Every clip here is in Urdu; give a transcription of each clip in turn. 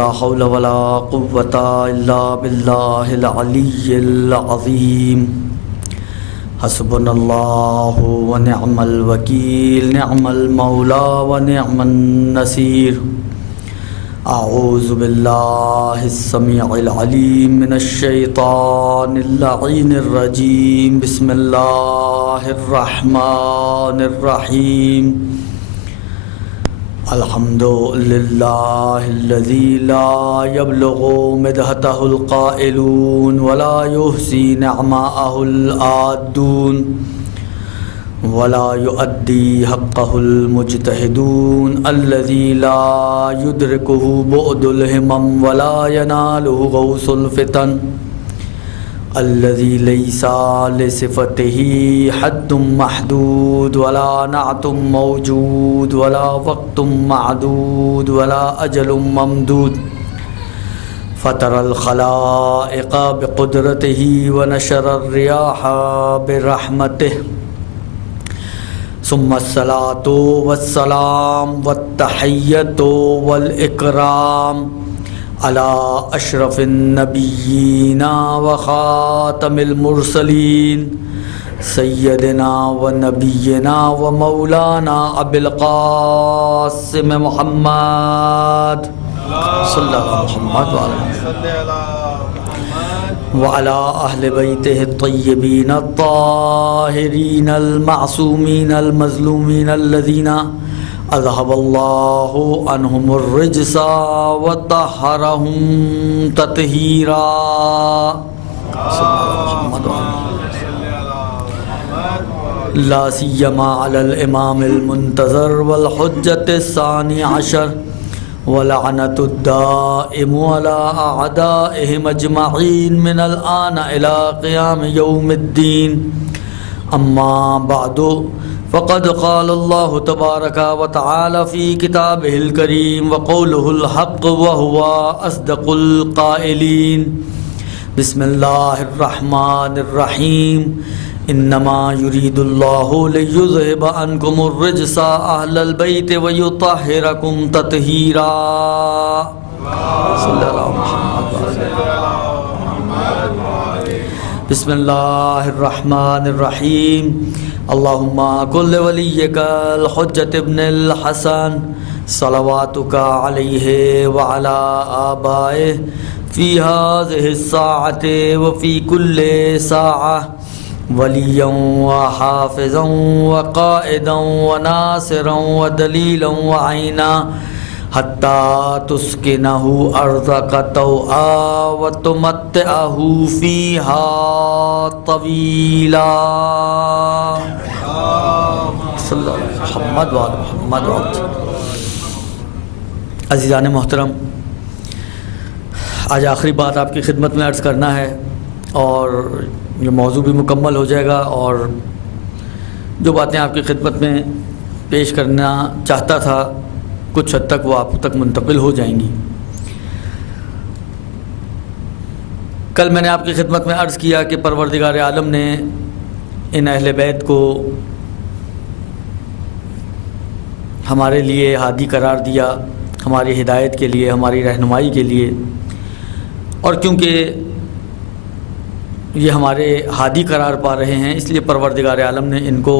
لا حول ولا قوة إلا بالله العلي العظيم حسبنا الله ونعم الوكيل نعم المولى ونعم النصير أعوذ بالله السميع العليم من الشيطان اللعين الرجيم بسم الله الرحمن الرحيم الحمد لله الذي لا يبلغ مدحته القائلون ولا يحصي نعماءه العادون ولا يؤدي حقه المجتهدون الذي لا يدركه بعد الهمم ولا يناله غوث الفتن الذي ليس لصفته حد محدود ولا نعت موجود ولا وقت معدود ولا أجل ممدود فطر الخلائق بقدرته ونشر الرياح برحمته ثم الصلاة والسلام والتحية والإكرام على أشرف النبيين وخاتم المرسلين سيدنا ونبينا ومولانا أبي القاسم محمد صلى الله عليه محمد وعلى أهل بيته الطيبين الطاهرين المعصومين المظلومين الذين اذهب الله عنهم الرجس وطهرهم تطهيرا لا سيما على الامام المنتظر والحجة الثاني عشر ولعنة الدائم على اعدائهم اجمعين من الآن الى قيام يوم الدين اما بعد فقد قال الله تبارك وتعالى في كتابه الكريم وقوله الحق وهو أصدق القائلين بسم الله الرحمن الرحيم إنما يريد الله ليذهب عنكم الرجس أهل البيت ويطهركم تطهيرا صلى الله عليه بسم الله الرحمن الرحيم اللهم كل وليك الحجة ابن الحسن صلواتك عليه وعلى آبائه في هذه الساعة وفي كل ساعة وليا وحافظا وقائدا وناصرا ودليلا وعينا حتى تسكنه أرضك طوعا وتمتعه فيها طويلا صلی اللہ علیہ محمد وعلی محمد وعلی. عزیزان محترم، آج آخری بات آپ کی خدمت میں عرض کرنا ہے اور یہ موضوع بھی مکمل ہو جائے گا اور جو باتیں آپ کی خدمت میں پیش کرنا چاہتا تھا کچھ حد تک وہ آپ تک منتقل ہو جائیں گی. کل میں نے آپ کی خدمت میں عرض کیا کہ پروردگار عالم نے ان اہل بیت کو ہمارے لیے ہادی قرار دیا، ہماری ہدایت کے لیے، ہماری رہنمائی کے لیے، اور کیونکہ یہ ہمارے ہادی قرار پا رہے ہیں اس لیے پروردگار عالم نے ان کو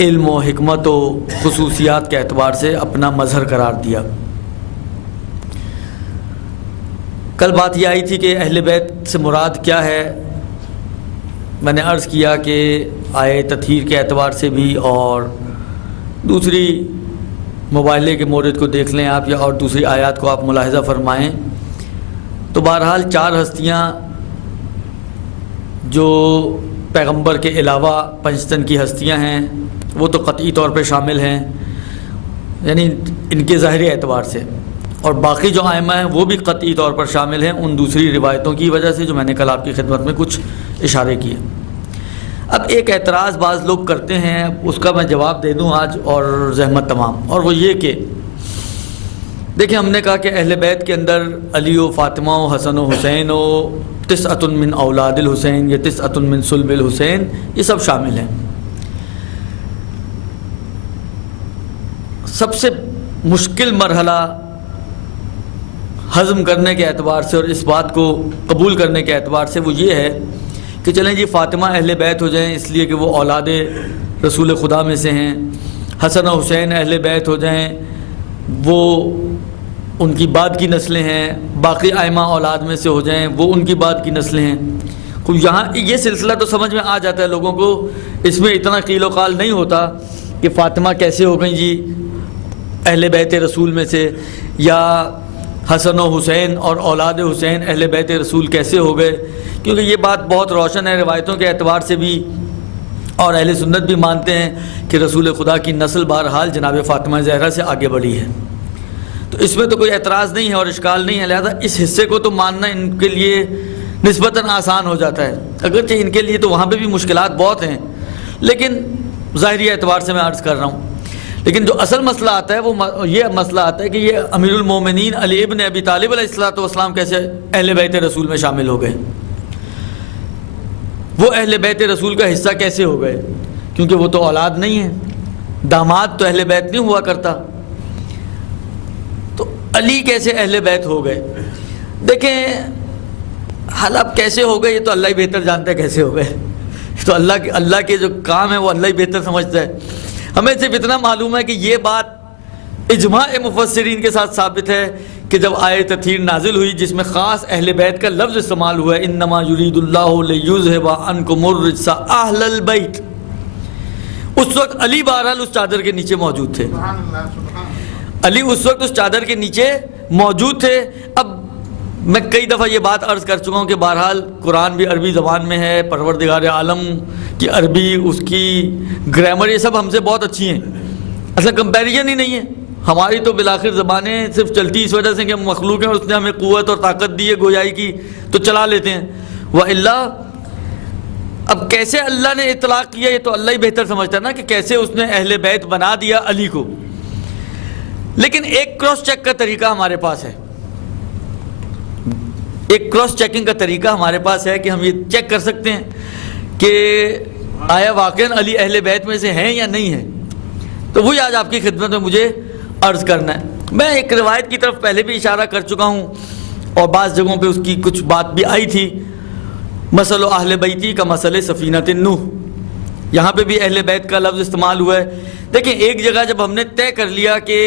علم و حکمت و خصوصیات کے اعتبار سے اپنا مظہر قرار دیا. کل بات یہ آئی تھی کہ اہل بیت سے مراد کیا ہے. میں نے عرض کیا کہ آئے تطہیر کے اعتبار سے بھی اور دوسری مباحثے کے مورد کو دیکھ لیں آپ یا اور دوسری آیات کو آپ ملاحظہ فرمائیں تو بہرحال چار ہستیاں جو پیغمبر کے علاوہ پنجتن کی ہستیاں ہیں وہ تو قطعی طور پہ شامل ہیں، یعنی ان کے ظاہری اعتبار سے، اور باقی جو ائمہ ہیں وہ بھی قطعی طور پر شامل ہیں ان دوسری روایتوں کی وجہ سے جو میں نے کل آپ کی خدمت میں کچھ اشارے کیے. اب ایک اعتراض بعض لوگ کرتے ہیں، اس کا میں جواب دے دوں آج اور زحمت تمام، اور وہ یہ کہ دیکھیں ہم نے کہا کہ اہل بیت کے اندر علی و فاطمہ و حسن و حسین و تسعۃ من اولاد الحسین یا تسعۃ من صلب الحسین یہ سب شامل ہیں. سب سے مشکل مرحلہ ہضم کرنے کے اعتبار سے اور اس بات کو قبول کرنے کے اعتبار سے وہ یہ ہے کہ چلیں جی فاطمہ اہل بیت ہو جائیں اس لیے کہ وہ اولاد رسول خدا میں سے ہیں، حسن و حسین اہل بیت ہو جائیں وہ ان کی بعد کی نسلیں ہیں، باقی ائمہ اولاد میں سے ہو جائیں وہ ان کی بعد کی نسلیں ہیں. یہاں یہ سلسلہ تو سمجھ میں آ جاتا ہے لوگوں کو، اس میں اتنا قیل و قال نہیں ہوتا کہ فاطمہ کیسے ہو گئیں جی اہل بیت رسول میں سے، یا حسن و حسین اور اولاد حسین اہل بیت رسول کیسے ہو گئے، کیونکہ یہ بات بہت روشن ہے روایتوں کے اعتبار سے بھی، اور اہل سنت بھی مانتے ہیں کہ رسول خدا کی نسل بہرحال جناب فاطمہ زہرا سے آگے بڑھی ہے. تو اس میں تو کوئی اعتراض نہیں ہے اور اشکال نہیں ہے، لہذا اس حصے کو تو ماننا ان کے لیے نسبتاً آسان ہو جاتا ہے، اگرچہ ان کے لیے تو وہاں پہ بھی مشکلات بہت ہیں، لیکن ظاہری اعتبار سے میں عرض کر رہا ہوں. لیکن جو اصل مسئلہ آتا ہے وہ یہ مسئلہ آتا ہے کہ یہ امیر المومنین علی ابن ابی طالب علیہ الصلوۃ والسلام کیسے اہل بیت رسول میں شامل ہو گئے، وہ اہل بیت رسول کا حصہ کیسے ہو گئے، کیونکہ وہ تو اولاد نہیں ہے، داماد تو اہل بیت نہیں ہوا کرتا، تو علی کیسے اہل بیت ہو گئے. دیکھیں حال اب کیسے ہو گئے یہ تو اللہ ہی بہتر جانتا ہے کیسے ہو گئے، تو اللہ کے جو کام ہے وہ اللہ ہی بہتر سمجھتا ہے. ہمیں صرف اتنا معلوم ہے کہ یہ بات اجماع مفسرین کے ساتھ ثابت ہے کہ جب آیت تطہیر نازل ہوئی جس میں خاص اہل بیت کا لفظ استعمال ہوا ہے انما یرید اللہ لیذھب عنکم الرجس اہل البیت، اس وقت علی بہرحال اس چادر کے نیچے موجود تھے، علی اس وقت اس چادر کے نیچے موجود تھے. اب میں کئی دفعہ یہ بات عرض کر چکا ہوں کہ بہرحال قرآن بھی عربی زبان میں ہے، پروردگار عالم کی عربی، اس کی گرامر، یہ سب ہم سے بہت اچھی ہیں، اصلا کمپیریزن ہی نہیں ہے. ہماری تو بالآخر زبانیں صرف چلتی اس وجہ سے کہ ہم مخلوق ہیں اور اس نے ہمیں قوت اور طاقت دی ہے گویائی کی تو چلا لیتے ہیں، وَإِلَّا اب کیسے اللہ نے اطلاق کیا یہ تو اللہ ہی بہتر سمجھتا ہے نا کہ کیسے اس نے اہل بیت بنا دیا علی کو. لیکن ایک کراس چیک کا طریقہ ہمارے پاس ہے، ایک کراس چیکنگ کا طریقہ ہمارے پاس ہے کہ ہم یہ چیک کر سکتے ہیں کہ آیا واقعاً علی اہل بیت میں سے ہیں یا نہیں ہیں. تو وہی آج آپ کی خدمت میں مجھے عرض کرنا ہے. میں ایک روایت کی طرف پہلے بھی اشارہ کر چکا ہوں اور بعض جگہوں پہ اس کی کچھ بات بھی آئی تھی، مثل اہل بیتی کا مسئلہ سفینۃ نوح، یہاں پہ بھی اہل بیت کا لفظ استعمال ہوا ہے. دیکھیں ایک جگہ جب ہم نے طے کر لیا کہ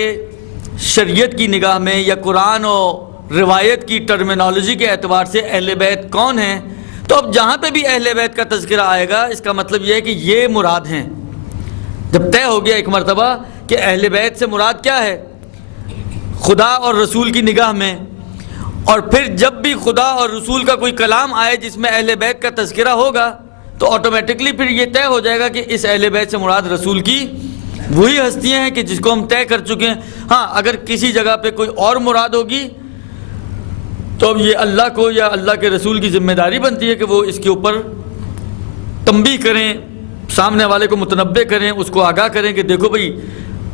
شریعت کی نگاہ میں یا قرآن اور روایت کی ٹرمینالوجی کے اعتبار سے اہل بیت کون ہیں، تو اب جہاں پہ بھی اہل بیت کا تذکرہ آئے گا اس کا مطلب یہ ہے کہ یہ مراد ہیں. جب طے ہو گیا ایک مرتبہ کہ اہل بیت سے مراد کیا ہے خدا اور رسول کی نگاہ میں، اور پھر جب بھی خدا اور رسول کا کوئی کلام آئے جس میں اہل بیت کا تذکرہ ہوگا تو آٹومیٹکلی پھر یہ طے ہو جائے گا کہ اس اہل بیت سے مراد رسول کی وہی ہستیاں ہیں کہ جس کو ہم طے کر چکے ہیں. ہاں اگر کسی جگہ پہ کوئی اور مراد ہوگی تو اب یہ اللہ کو یا اللہ کے رسول کی ذمہ داری بنتی ہے کہ وہ اس کے اوپر تنبیہ کریں، سامنے والے کو متنبہ کریں، اس کو آگاہ کریں کہ دیکھو بھئی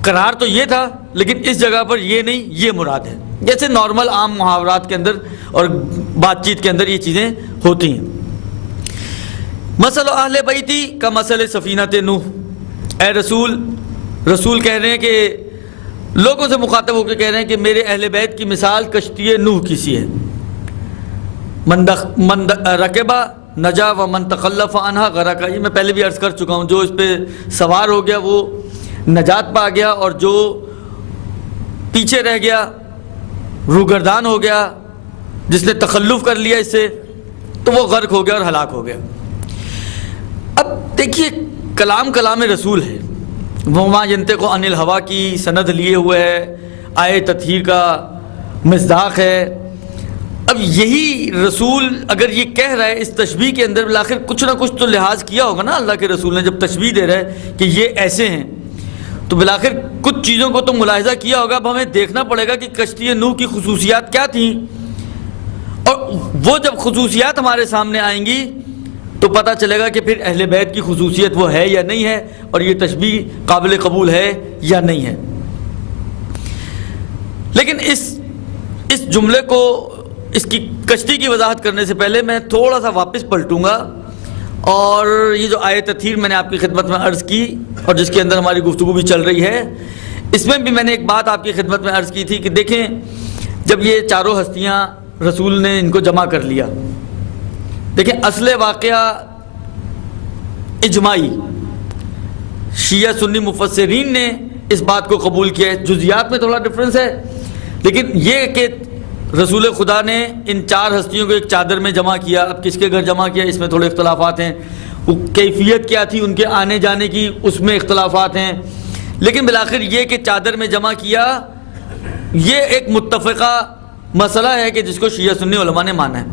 قرار تو یہ تھا لیکن اس جگہ پر یہ نہیں، یہ مراد ہے. جیسے نارمل عام محاورات کے اندر اور بات چیت کے اندر یہ چیزیں ہوتی ہیں. مثل اہل بیتی کا مسئلہ سفینۃ نوح، اے رسول کہہ رہے ہیں کہ لوگوں سے مخاطب ہو کے کہہ رہے ہیں کہ میرے اہل بیت کی مثال کشتی نوح کی سی ہے، من رکبہ نجا و من تخلف عنہا غرقا. یہ میں پہلے بھی عرض کر چکا ہوں، جو اس پہ سوار ہو گیا وہ نجات پا گیا اور جو پیچھے رہ گیا روگردان ہو گیا، جس نے تخلف کر لیا اس سے تو وہ غرق ہو گیا اور ہلاک ہو گیا. اب دیکھیے کلام رسول ہے، وما ینطق عن الہوا کی سند لیے ہوئے ہے، آیت تطہیر کا مصداق ہے. اب یہی رسول اگر یہ کہہ رہا ہے اس تشبیہ کے اندر بالآخر کچھ نہ کچھ تو لحاظ کیا ہوگا نا اللہ کے رسول نے. جب تشبیہ دے رہا ہے کہ یہ ایسے ہیں تو بالآخر کچھ چیزوں کو تو ملاحظہ کیا ہوگا. اب ہمیں دیکھنا پڑے گا کہ کشتی نوح کی خصوصیات کیا تھیں، اور وہ جب خصوصیات ہمارے سامنے آئیں گی تو پتہ چلے گا کہ پھر اہل بیت کی خصوصیت وہ ہے یا نہیں ہے اور یہ تشبیہ قابل قبول ہے یا نہیں ہے. لیکن اس جملے کو، اس کی کشتی کی وضاحت کرنے سے پہلے میں تھوڑا سا واپس پلٹوں گا، اور یہ جو آیت تطہیر میں نے آپ کی خدمت میں عرض کی اور جس کے اندر ہماری گفتگو بھی چل رہی ہے، اس میں بھی میں نے ایک بات آپ کی خدمت میں عرض کی تھی کہ دیکھیں جب یہ چاروں ہستیاں رسول نے ان کو جمع کر لیا، دیکھیں اصل واقعہ اجماعی، شیعہ سنی مفسرین نے اس بات کو قبول کیا ہے، جزیات میں تھوڑا ڈفرنس ہے، لیکن یہ کہ رسول خدا نے ان چار ہستیوں کو ایک چادر میں جمع کیا، اب کس کے گھر جمع کیا اس میں تھوڑے اختلافات ہیں، وہ کیفیت کیا تھی ان کے آنے جانے کی اس میں اختلافات ہیں، لیکن بالآخر یہ کہ چادر میں جمع کیا یہ ایک متفقہ مسئلہ ہے کہ جس کو شیعہ سنی علماء نے مانا ہے۔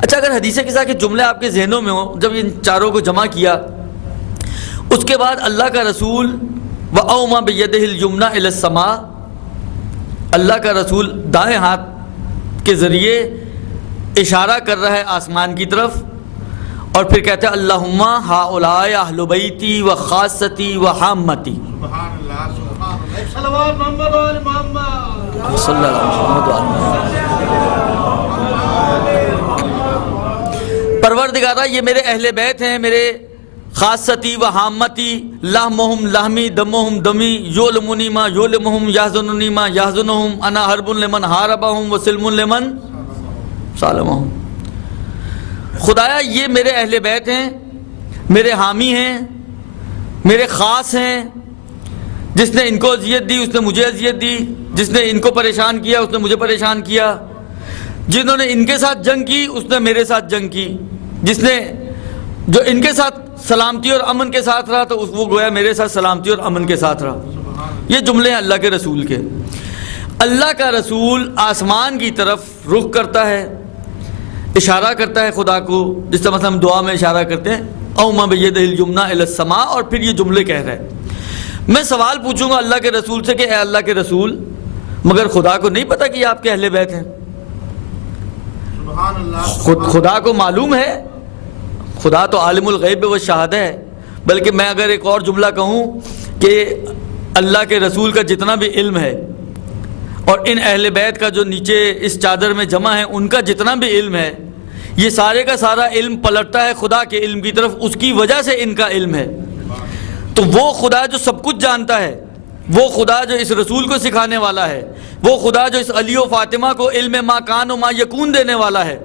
اچھا، اگر حدیث قصہ کے جملے آپ کے ذہنوں میں ہوں، جب ان چاروں کو جمع کیا اس کے بعد اللہ کا رسول وَأَوْمَا بِيَدِهِ الْيُمْنَى إِلَى السَّمَاءِ، اللہ کا رسول دائیں ہاتھ کے ذریعے اشارہ کر رہا ہے آسمان کی طرف، اور پھر کہتے ہیں اللہم ہؤلاء اہل بیتی و خاصتی و حامتی، سبحان اللہ سبحان اللہ، صلوات محمد و آل محمد صلی اللہ علیہ وسلم۔ پروردگارہ یہ میرے اہل بیت ہیں، میرے خاصتی و حامتی، لحمہم لحمی دمہم دمی، یولمنی ما یولمہم یحزننی ما یحزنہم، انا حرب لمن حاربہم و سلم لمن سالمہم۔ خدایا یہ میرے اہل بیت ہیں، میرے حامی ہیں، میرے خاص ہیں، جس نے ان کو اذیت دی اس نے مجھے اذیت دی، جس نے ان کو پریشان کیا اس نے مجھے پریشان کیا، جنہوں نے ان کے ساتھ جنگ کی اس نے میرے ساتھ جنگ کی، جس نے جو ان کے ساتھ سلامتی اور امن کے ساتھ رہا تو وہ گویا میرے ساتھ سلامتی اور امن کے ساتھ رہا۔ یہ جملے ہیں اللہ کے رسول کے۔ اللہ کا رسول آسمان کی طرف رخ کرتا ہے، اشارہ کرتا ہے خدا کو، جس طرح مثلا ہم دعا میں اشارہ کرتے ہیں اوما بیدہ الیمنی الی السماء، اور پھر یہ جملے کہہ رہا ہے۔ میں سوال پوچھوں گا اللہ کے رسول سے کہ اے اللہ کے رسول، مگر خدا کو نہیں پتا کہ یہ آپ کے اہل بیت ہیں؟ سبحان اللہ، خدا کو معلوم ہے، خدا تو عالم الغیب و شہادہ ہے، بلکہ میں اگر ایک اور جملہ کہوں کہ اللہ کے رسول کا جتنا بھی علم ہے اور ان اہل بیت کا جو نیچے اس چادر میں جمع ہے ان کا جتنا بھی علم ہے، یہ سارے کا سارا علم پلٹتا ہے خدا کے علم کی طرف، اس کی وجہ سے ان کا علم ہے۔ تو وہ خدا جو سب کچھ جانتا ہے، وہ خدا جو اس رسول کو سکھانے والا ہے، وہ خدا جو اس علی و فاطمہ کو علم ما کان و ما یکون دینے والا ہے،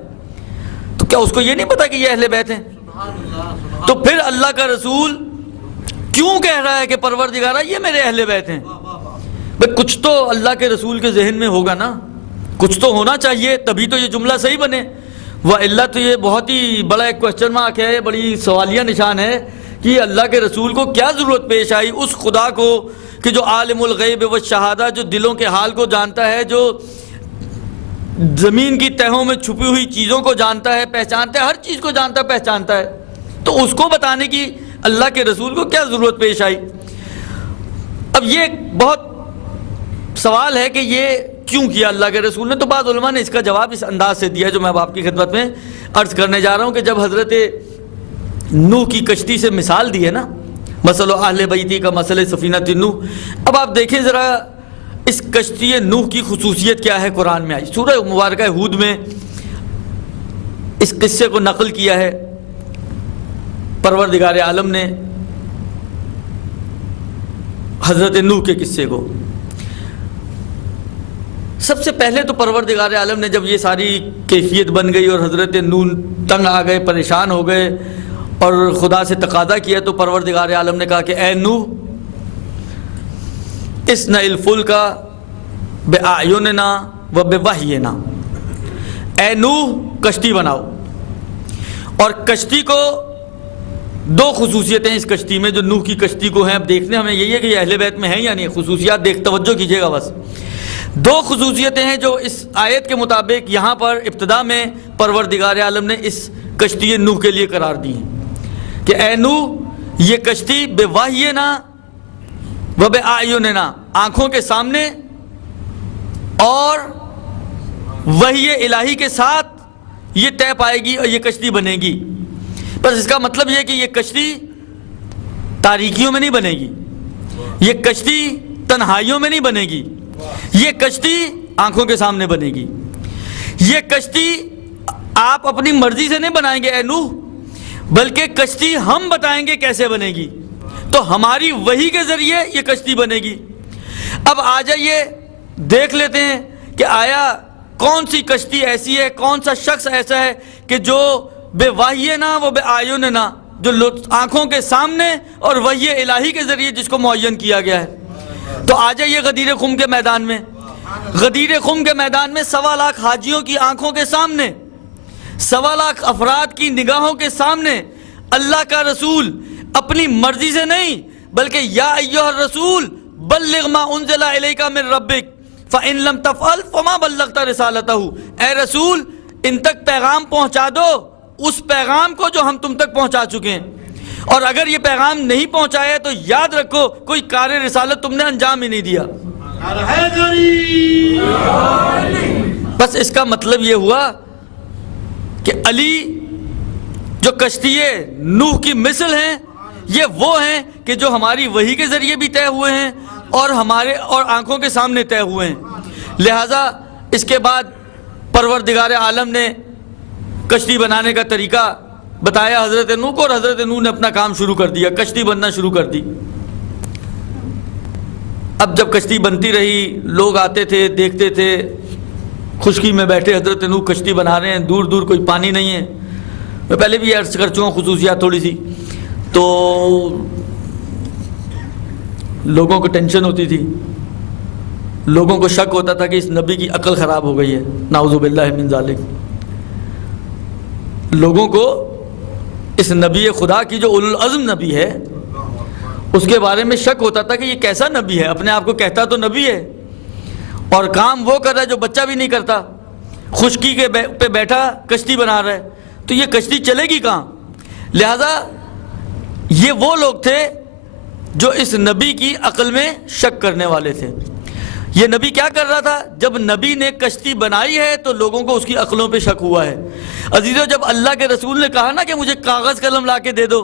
تو کیا اس کو یہ نہیں پتا کہ یہ اہل بیت ہیں؟ تو پھر اللہ کا رسول کیوں کہہ رہا ہے کہ پروردگارہ یہ میرے اہل بیت ہیں؟ بھئی کچھ تو اللہ کے رسول کے ذہن میں ہوگا نا، کچھ تو ہونا چاہیے، تبھی تو یہ جملہ صحیح بنے، وَإِلَّا تو یہ بہت ہی بڑا ایک کوسچن مارک ہے، بڑی سوالیہ نشان ہے کہ اللہ کے رسول کو کیا ضرورت پیش آئی اس خدا کو کہ جو عالم الغیب و شہادہ، جو دلوں کے حال کو جانتا ہے، جو زمین کی تہوں میں چھپی ہوئی چیزوں کو جانتا ہے، پہچانتا ہے، ہر چیز کو جانتا ہے، پہچانتا ہے، تو اس کو بتانے کی اللہ کے رسول کو کیا ضرورت پیش آئی؟ اب یہ بہت سوال ہے کہ یہ کیوں کیا اللہ کے رسول نے؟ تو بعض علماء نے اس کا جواب اس انداز سے دیا جو میں اب آپ کی خدمت میں عرض کرنے جا رہا ہوں کہ جب حضرت نوح کی کشتی سے مثال دی ہے نا، مثل اہل بیتی کا مثل سفینۃ نوح، اب آپ دیکھیں ذرا اس کشتی نوح کی خصوصیت کیا ہے قرآن میں آئی۔ سورہ مبارکہ ہود میں اس قصے کو نقل کیا ہے پروردگار عالم نے، حضرت نوح کے قصے کو۔ سب سے پہلے تو پروردگار عالم نے جب یہ ساری کیفیت بن گئی اور حضرت نوح تنگ آ گئے، پریشان ہو گئے اور خدا سے تقاضا کیا، تو پروردگار عالم نے کہا کہ اے نوح اصنع الفلک بأعیننا و بوحینا، اے نوح کشتی بناؤ۔ اور کشتی کو دو خصوصیتیں اس کشتی میں جو نوح کی کشتی کو ہیں، اب دیکھنے ہمیں یہی ہے کہ یہ اہل بیت میں ہیں یا نہیں، خصوصیات دیکھ توجہ کیجئے گا بس۔ دو خصوصیتیں ہیں جو اس آیت کے مطابق یہاں پر ابتدا میں پروردگار عالم نے اس کشتی نوح کے لیے قرار دی ہیں کہ اے نوح یہ کشتی بوحینا و بأعیننا، آنکھوں کے سامنے اور وحی الہی کے ساتھ یہ طے پائے گی اور یہ کشتی بنے گی۔ بس اس کا مطلب یہ کہ یہ کشتی تاریکیوں میں نہیں بنے گی، یہ کشتی تنہائیوں میں نہیں بنے گی، یہ کشتی آنکھوں کے سامنے بنے گی۔ یہ کشتی آپ اپنی مرضی سے نہیں بنائیں گے اے نوح، بلکہ کشتی ہم بتائیں گے کیسے بنے گی، تو ہماری وحی کے ذریعے یہ کشتی بنے گی۔ اب آ جائیے دیکھ لیتے ہیں کہ آیا کون سی کشتی ایسی ہے, کون سا شخص ایسا ہے کہ جو بے وحی نہ وہ بے آیون نہ, جو آنکھوں کے سامنے اور وحی الہی کے ذریعے جس کو معین کیا گیا ہے. تو آ جائیے غدیر خم کے میدان میں. غدیر خم کے میدان میں 1.25 لاکھ حاجیوں کی آنکھوں کے سامنے, 1.25 لاکھ افراد کی نگاہوں کے سامنے اللہ کا رسول اپنی مرضی سے نہیں بلکہ یا ایھا الرسول بلغ ما انزل الیک من ربک فإن لم تفعل فما بلغت رسالتہ, اے رسول ان تک پیغام پہنچا دو, اس پیغام کو جو ہم تم تک پہنچا چکے ہیں, اور اگر یہ پیغام نہیں پہنچایا تو یاد رکھو کوئی کار رسالت تم نے انجام ہی نہیں دیا. بس اس کا مطلب یہ ہوا کہ علی جو کشتی نوح کی مثل ہیں یہ وہ ہیں کہ جو ہماری وحی کے ذریعے بھی طے ہوئے ہیں اور ہمارے اور آنکھوں کے سامنے طے ہوئے ہیں. لہٰذا اس کے بعد پروردگار عالم نے کشتی بنانے کا طریقہ بتایا حضرت نوح کو, اور حضرت نوح نے اپنا کام شروع کر دیا, کشتی بننا شروع کر دی. اب جب کشتی بنتی رہی, لوگ آتے تھے, دیکھتے تھے, خشکی میں بیٹھے حضرت نوح کشتی بنا رہے ہیں, دور دور کوئی پانی نہیں ہے. میں پہلے بھی عرض کر چکا ہوں خصوصیات تھوڑی سی, تو لوگوں کو ٹینشن ہوتی تھی, لوگوں کو شک ہوتا تھا کہ اس نبی کی عقل خراب ہو گئی ہے, نعوذ باللہ من ذالک. لوگوں کو اس نبی خدا کی جو اولو العزم نبی ہے اس کے بارے میں شک ہوتا تھا کہ یہ کیسا نبی ہے, اپنے آپ کو کہتا تو نبی ہے اور کام وہ کر رہا ہے جو بچہ بھی نہیں کرتا, خشکی کے پہ بیٹھا کشتی بنا رہا ہے, تو یہ کشتی چلے گی کہاں. لہذا یہ وہ لوگ تھے جو اس نبی کی عقل میں شک کرنے والے تھے. یہ نبی کیا کر رہا تھا, جب نبی نے کشتی بنائی ہے تو لوگوں کو اس کی عقلوں پہ شک ہوا ہے. عزیزو, جب اللہ کے رسول نے کہا نا کہ مجھے کاغذ قلم لا کے دے دو,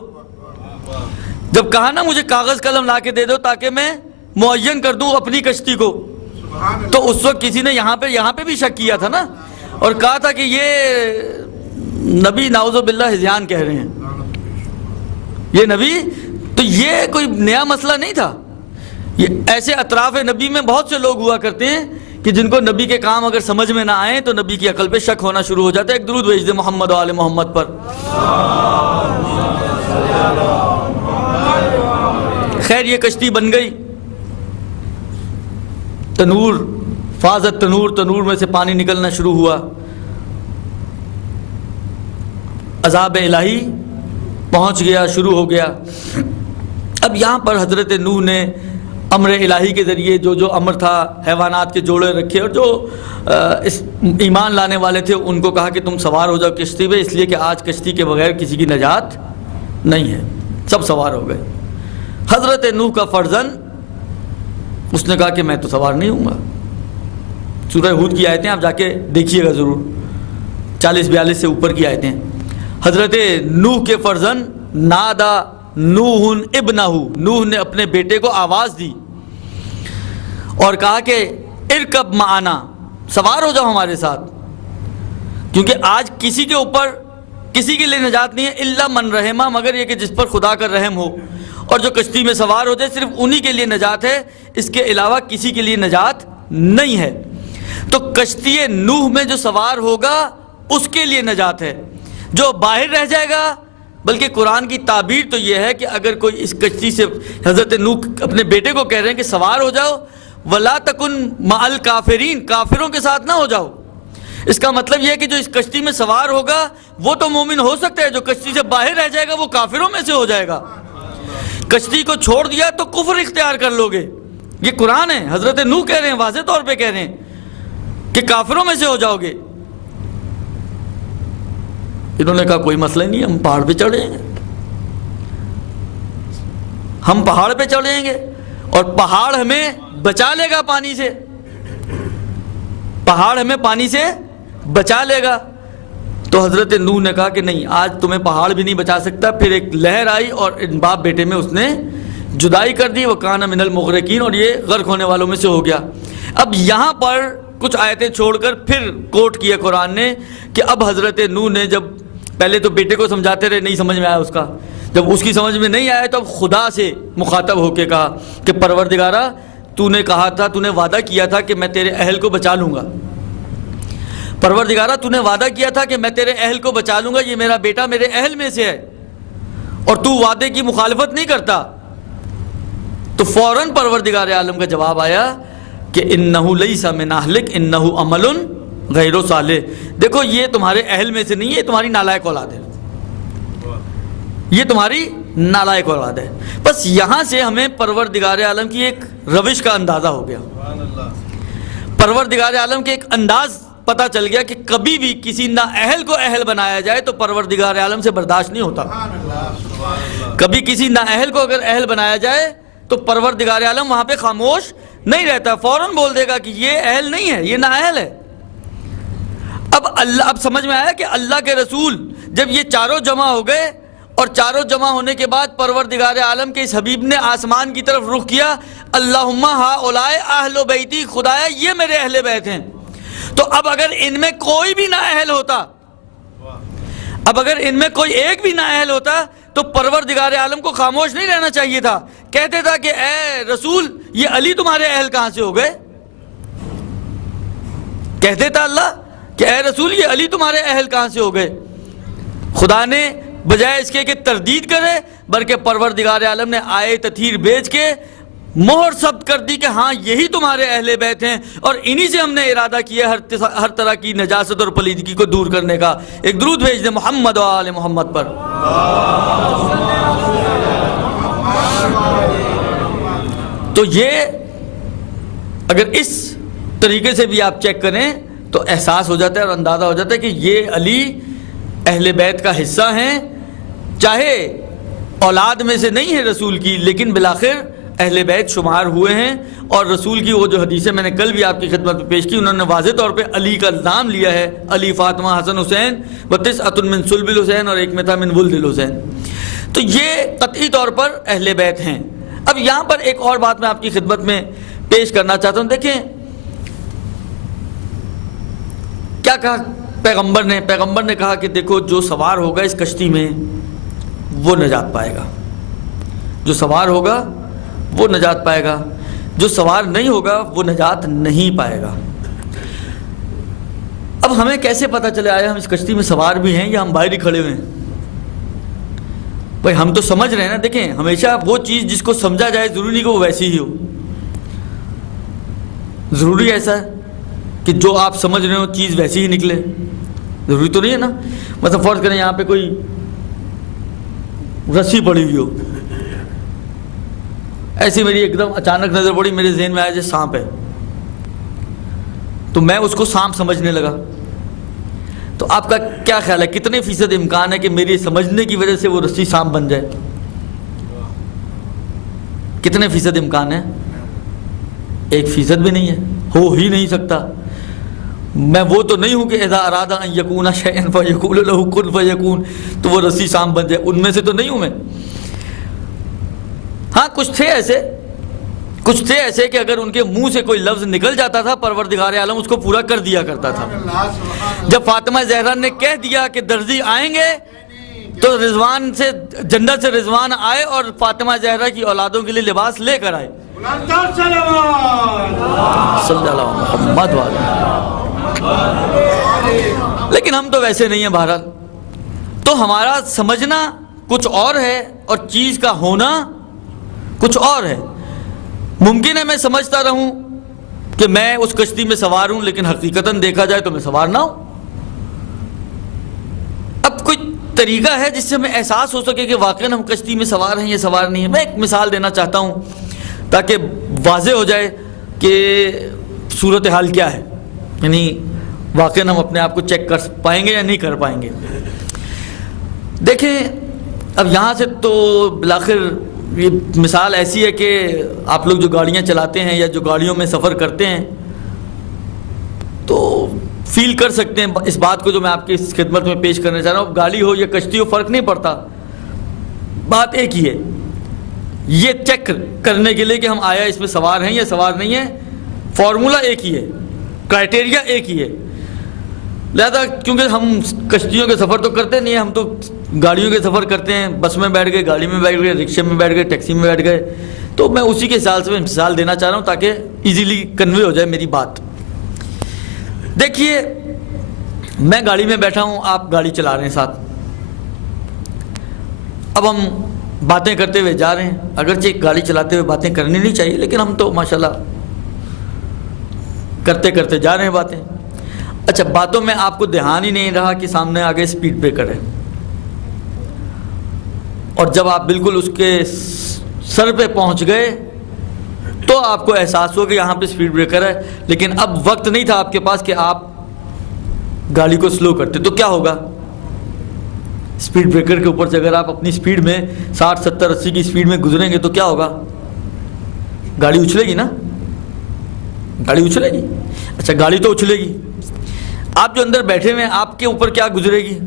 جب کہا نا مجھے کاغذ قلم لا کے دے دو تاکہ میں معین کر دوں اپنی کشتی کو, تو اس وقت کسی نے یہاں پہ بھی شک کیا تھا نا, اور کہا تھا کہ یہ نبی نعوذ باللہ ہذیان کہہ رہے ہیں, یہ نبی. تو یہ کوئی نیا مسئلہ نہیں تھا. یہ ایسے اطراف نبی میں بہت سے لوگ ہوا کرتے ہیں کہ جن کو نبی کے کام اگر سمجھ میں نہ آئیں تو نبی کی عقل پہ شک ہونا شروع ہو جاتا ہے. ایک درود بھیج دے محمد و آل محمد پر. خیر, یہ کشتی بن گئی, تنور فاضت تنور میں سے پانی نکلنا شروع ہوا, عذاب الہی پہنچ گیا, شروع ہو گیا. اب یہاں پر حضرت نوح نے امر الہی کے ذریعے جو امر تھا, حیوانات کے جوڑے رکھے, اور جو اس ایمان لانے والے تھے ان کو کہا کہ تم سوار ہو جاؤ کشتی پہ, اس لیے کہ آج کشتی کے بغیر کسی کی نجات نہیں ہے. سب سوار ہو گئے. حضرت نوح کا فرزند اس نے کہا کہ میں تو سوار نہیں ہوں گا. سورہ ہود کی آیتیں آپ جا کے دیکھیے گا ضرور, 40-42 سے اوپر کی آیتیں. حضرت نوح کے فرزند نادا نوح ابنہ, نوح نے اپنے بیٹے کو آواز دی اور کہا کہ ارکب معنا, سوار ہو جاؤ ہمارے ساتھ, کیونکہ آج کسی کے اوپر کسی کے لیے نجات نہیں ہے الا من رحمہ, مگر یہ کہ جس پر خدا کا رحم ہو, اور جو کشتی میں سوار ہو جائے صرف انہی کے لیے نجات ہے, اس کے علاوہ کسی کے لیے نجات نہیں ہے. تو کشتی نوح میں جو سوار ہوگا اس کے لیے نجات ہے, جو باہر رہ جائے گا. بلکہ قرآن کی تعبیر تو یہ ہے کہ اگر کوئی اس کشتی سے, حضرت نوح اپنے بیٹے کو کہہ رہے ہیں کہ سوار ہو جاؤ, وَلَا تَكُن مَعَ الْكَافِرِينَ, کافروں کے ساتھ نہ ہو جاؤ. اس کا مطلب یہ ہے کہ جو اس کشتی میں سوار ہوگا وہ تو مومن ہو سکتا ہے, جو کشتی سے باہر رہ جائے گا وہ کافروں میں سے ہو جائے گا. کشتی کو چھوڑ دیا تو کفر اختیار کر لو گے. یہ قرآن ہے, حضرت نوح کہہ رہے ہیں, واضح طور پہ کہہ رہے ہیں کہ کافروں میں سے ہو جاؤ گے. انہوں نے کہا کوئی مسئلہ نہیں, ہم پہاڑ پہ چڑھ جائیں گے, ہم پہاڑ پہ چڑھ جائیں گے اور پہاڑ ہمیں بچا لے گا پانی سے, پہاڑ ہمیں پانی سے بچا لے گا. تو حضرت نوح نے کہا کہ نہیں, آج تمہیں پہاڑ بھی نہیں بچا سکتا. پھر ایک لہر آئی اور ان باپ بیٹے میں اس نے جدائی کر دی, وَكَانَ مِنَ الْمُغْرَقِينَ, اور یہ غرق ہونے والوں میں سے ہو گیا. اب یہاں پر کچھ آیتیں چھوڑ کر پھر کوٹ کیا قرآن نے کہ اب حضرت نوح نے, جب پہلے تو بیٹے کو سمجھاتے رہے, نہیں سمجھ میں آیا اس کا, جب اس کی سمجھ میں نہیں آیا تو اب خدا سے مخاطب ہو کے کہا کہ پروردگارا, تو نے کہا تھا, تو نے وعدہ کیا تھا کہ میں تیرے اہل کو بچا لوں گا, پروردگارہ تو نے وعدہ کیا تھا کہ میں تیرے اہل کو بچا لوں گا، یہ میرا بیٹا میرے اہل میں سے ہے اور تو وعدے کی مخالفت نہیں کرتا۔ تو فوراً پروردگار عالم کا جواب آیا کہ انہو لیس من اہلک انہو عمل غیر صالح، دیکھو یہ تمہارے اہل میں سے نہیں ہے، یہ تمہاری نالائق اولاد ہے، یہ تمہاری نالائق اولاد ہے۔ بس یہاں سے ہمیں پروردگار عالم کی ایک روش کا اندازہ ہو گیا، پروردگار عالم کے ایک انداز پتہ چل گیا کہ کبھی بھی کسی نااہل کو اہل بنایا جائے تو پروردگار عالم سے برداشت نہیں ہوتا۔ کبھی کسی نااہل کو اگر اہل بنایا جائے تو پروردگار عالم وہاں پہ خاموش نہیں رہتا، فوراً بول دے گا کہ یہ اہل نہیں ہے، یہ نااہل ہے۔ اب سمجھ میں آیا کہ اللہ کے رسول جب یہ چاروں جمع ہو گئے اور چاروں جمع ہونے کے بعد پروردگار عالم کے اس حبیب نے آسمان کی طرف رخ کیا، اللہم ہؤلاء اہل بیتی، خدایا یہ میرے اہل بیت ہیں۔ تو اب اگر ان میں کوئی بھی نااہل ہوتا، اب اگر ان میں کوئی ایک بھی نااہل ہوتا تو پروردگار عالم کو خاموش نہیں رہنا چاہیے تھا، کہتے تھا کہ اے رسول یہ علی تمہارے اہل کہاں سے ہو گئے، کہتے تھا اللہ کہ اے رسول یہ علی تمہارے اہل کہاں سے ہو گئے۔ خدا نے بجائے اس کے کہ تردید کرے بلکہ پروردگار عالم نے آئے تطہیر بھیج کے مہر ثبت کر دی کہ ہاں یہی تمہارے اہل بیت ہیں، اور انہی سے ہم نے ارادہ کیا ہر طرح کی نجاست اور پلیدگی کو دور کرنے کا۔ ایک درود بھیج دیں محمد و آل محمد پر۔ تو یہ اگر اس طریقے سے بھی آپ چیک کریں تو احساس ہو جاتا ہے اور اندازہ ہو جاتا ہے کہ یہ علی اہل بیت کا حصہ ہیں، چاہے اولاد میں سے نہیں ہے رسول کی، لیکن بالآخر اہل بیت شمار ہوئے ہیں۔ اور رسول کی وہ جو حدیثیں میں نے کل بھی آپ کی خدمت میں پیش کی، انہوں نے واضح طور پہ علی کا نام لیا ہے، علی فاطمہ حسن حسین وتسعۃ من صلب الحسین، اور ایک میں تھا من ولد الحسین۔ تو یہ قطعی طور پر اہل بیت ہیں۔ اب یہاں پر ایک اور بات میں آپ کی خدمت میں پیش کرنا چاہتا ہوں، دیکھیں کیا کہا پیغمبر نے کہا کہ دیکھو جو سوار ہوگا اس کشتی میں وہ نجات پائے گا، جو سوار ہوگا وہ نجات پائے گا، جو سوار نہیں ہوگا وہ نجات نہیں پائے گا۔ اب ہمیں کیسے پتہ چلے آیا ہم اس کشتی میں سوار بھی ہیں یا ہم باہر ہی کھڑے ہوئے ہیں؟ بھائی ہم تو سمجھ رہے ہیں نا، دیکھیں ہمیشہ وہ چیز جس کو سمجھا جائے ضروری نہیں کہ وہ ویسی ہی ہو، ضروری ایسا ہے کہ جو آپ سمجھ رہے ہو چیز ویسی ہی نکلے، ضروری تو نہیں ہے نا۔ مثلا فرض کریں یہاں پہ کوئی رسی پڑی ہوئی ہو، ایسی میری ایک دم اچانک نظر پڑی، میرے ذہن میں آیا جیسے سانپ ہے، تو میں اس کو سانپ سمجھنے لگا، تو آپ کا کیا خیال ہے کتنے فیصد امکان ہے کہ میری سمجھنے کی وجہ سے وہ رسی سانپ بن جائے؟ کتنے فیصد امکان ہے؟ 1% بھی نہیں ہے، ہو ہی نہیں سکتا۔ میں وہ تو نہیں ہوں کہ اذا اراد ان یکون شیئا فیقول له کن فیکون، تو وہ رسی سانپ بن جائے، ان میں سے تو نہیں ہوں میں۔ ہاں کچھ تھے ایسے کہ اگر ان کے منہ سے کوئی لفظ نکل جاتا تھا پروردگار عالم اس کو پورا کر دیا کرتا تھا۔ جب فاطمہ زہرا نے کہہ دیا کہ درزی آئیں گے تو رضوان سے جنت سے رضوان آئے اور فاطمہ زہرا کی اولادوں کے لیے لباس لے کر آئے، صلی اللہ محمد وعلیہ۔ لیکن ہم تو ویسے نہیں ہیں، بہرحال تو ہمارا سمجھنا کچھ اور ہے اور چیز کا ہونا کچھ اور ہے۔ ممکن ہے میں سمجھتا رہوں کہ میں اس کشتی میں سوار ہوں، لیکن حقیقتاً دیکھا جائے تو میں سوار نہ ہوں۔ اب کوئی طریقہ ہے جس سے ہمیں احساس ہو سکے کہ واقعاً ہم کشتی میں سوار ہیں یا سوار نہیں ہیں؟ میں ایک مثال دینا چاہتا ہوں تاکہ واضح ہو جائے کہ صورتحال کیا ہے، یعنی واقعاً ہم اپنے آپ کو چیک کر پائیں گے یا نہیں کر پائیں گے۔ دیکھیں اب یہاں سے تو بالآخر یہ مثال ایسی ہے کہ آپ لوگ جو گاڑیاں چلاتے ہیں یا جو گاڑیوں میں سفر کرتے ہیں تو فیل کر سکتے ہیں اس بات کو جو میں آپ کی اس خدمت میں پیش کرنا چاہ رہا ہوں۔ گاڑی ہو یا کشتی ہو فرق نہیں پڑتا، بات ایک ہی ہے، یہ چیک کرنے کے لیے کہ ہم آیا اس میں سوار ہیں یا سوار نہیں ہیں، فارمولہ ایک ہی ہے، کرائٹیریا ایک ہی ہے۔ لہذا کیونکہ ہم کشتیوں کے سفر تو کرتے نہیں ہیں، ہم تو گاڑیوں کے سفر کرتے ہیں، بس میں بیٹھ گئے، گاڑی میں بیٹھ گئے، رکشے میں بیٹھ گئے، ٹیکسی میں بیٹھ گئے، تو میں اسی کے حساب سے میں مثال دینا چاہ رہا ہوں تاکہ ایزیلی کنوے ہو جائے میری بات۔ دیکھیے میں گاڑی میں بیٹھا ہوں، آپ گاڑی چلا رہے ہیں ساتھ، اب ہم باتیں کرتے ہوئے جا رہے ہیں، اگرچہ گاڑی چلاتے ہوئے باتیں کرنی نہیں چاہیے، لیکن ہم تو ماشاءاللہ کرتے کرتے جا رہے ہیں باتیں۔ اچھا، باتوں میں آپ کو دھیان ہی نہیں رہا کہ سامنے آگے سپیڈ بریکر ہے، اور جب آپ بالکل اس کے سر پہ پہنچ گئے تو آپ کو احساس ہو کہ یہاں پہ سپیڈ بریکر ہے، لیکن اب وقت نہیں تھا آپ کے پاس کہ آپ گاڑی کو سلو کرتے، تو کیا ہوگا؟ سپیڈ بریکر کے اوپر سے اگر آپ اپنی سپیڈ میں 60 70 80 کی سپیڈ میں گزریں گے تو کیا ہوگا؟ گاڑی اچھلے گی نا، گاڑی اچھلے گی۔ اچھا، گاڑی تو اچھلے گی، آپ جو اندر بیٹھے ہوئے ہیں آپ کے اوپر کیا گزرے گی؟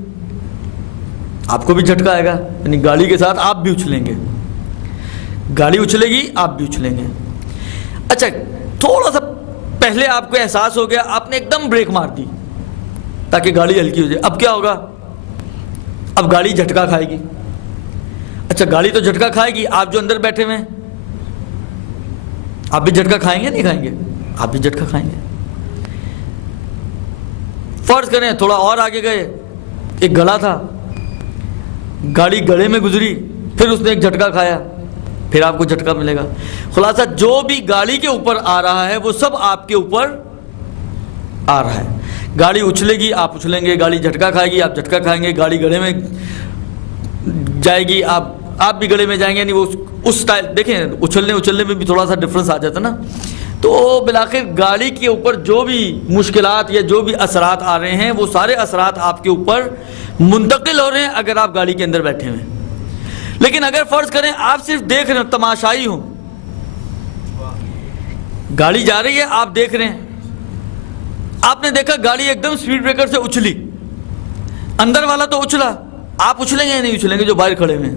آپ کو بھی جھٹکا آئے گا، یعنی گاڑی کے ساتھ آپ بھی اچھلیں گے، گاڑی اچھلے گی آپ بھی اچھلیں گے۔ اچھا، تھوڑا سا پہلے آپ کو احساس ہو گیا، آپ نے ایک دم بریک مار دی تاکہ گاڑی ہلکی ہو جائے، اب کیا ہوگا؟ اب گاڑی جھٹکا کھائے گی۔ اچھا، گاڑی تو جھٹکا کھائے گی، آپ جو اندر بیٹھے ہوئے ہیں آپ بھی جھٹکا کھائیں گے نہیں کھائیں گے؟ آپ بھی جھٹکا کھائیں گے۔ فرض کریں تھوڑا اور آگے گئے، ایک گڑھا تھا، گاڑی گڑھے میں گزری، پھر اس نے ایک جھٹکا کھایا، پھر آپ کو جھٹکا ملے گا۔ خلاصہ جو بھی گاڑی کے اوپر آ رہا ہے وہ سب آپ کے اوپر آ رہا ہے۔ گاڑی اچھلے گی آپ اچھلیں گے، گاڑی جھٹکا کھائے گی آپ جھٹکا کھائیں گے، گاڑی گڑھے میں جائے گی آپ بھی گڑھے میں جائیں گے، یعنی وہ اس سٹائل دیکھیں، اچھلنے میں بھی تھوڑا سا ڈفرنس آ جاتا نا۔ تو بالآخر گاڑی کے اوپر جو بھی مشکلات یا جو بھی اثرات آ رہے ہیں وہ سارے اثرات آپ کے اوپر منتقل ہو رہے ہیں اگر آپ گاڑی کے اندر بیٹھے ہوئے ہیں۔ لیکن اگر فرض کریں آپ صرف دیکھ رہے ہیں، تماشائی ہوں، گاڑی جا رہی ہے آپ دیکھ رہے ہیں، آپ نے دیکھا گاڑی ایک دم سپیڈ بریکر سے اچھلی، اندر والا تو اچھلا، آپ اچھلیں گے یا نہیں اچھلیں گے؟ جو باہر کھڑے ہوئے ہیں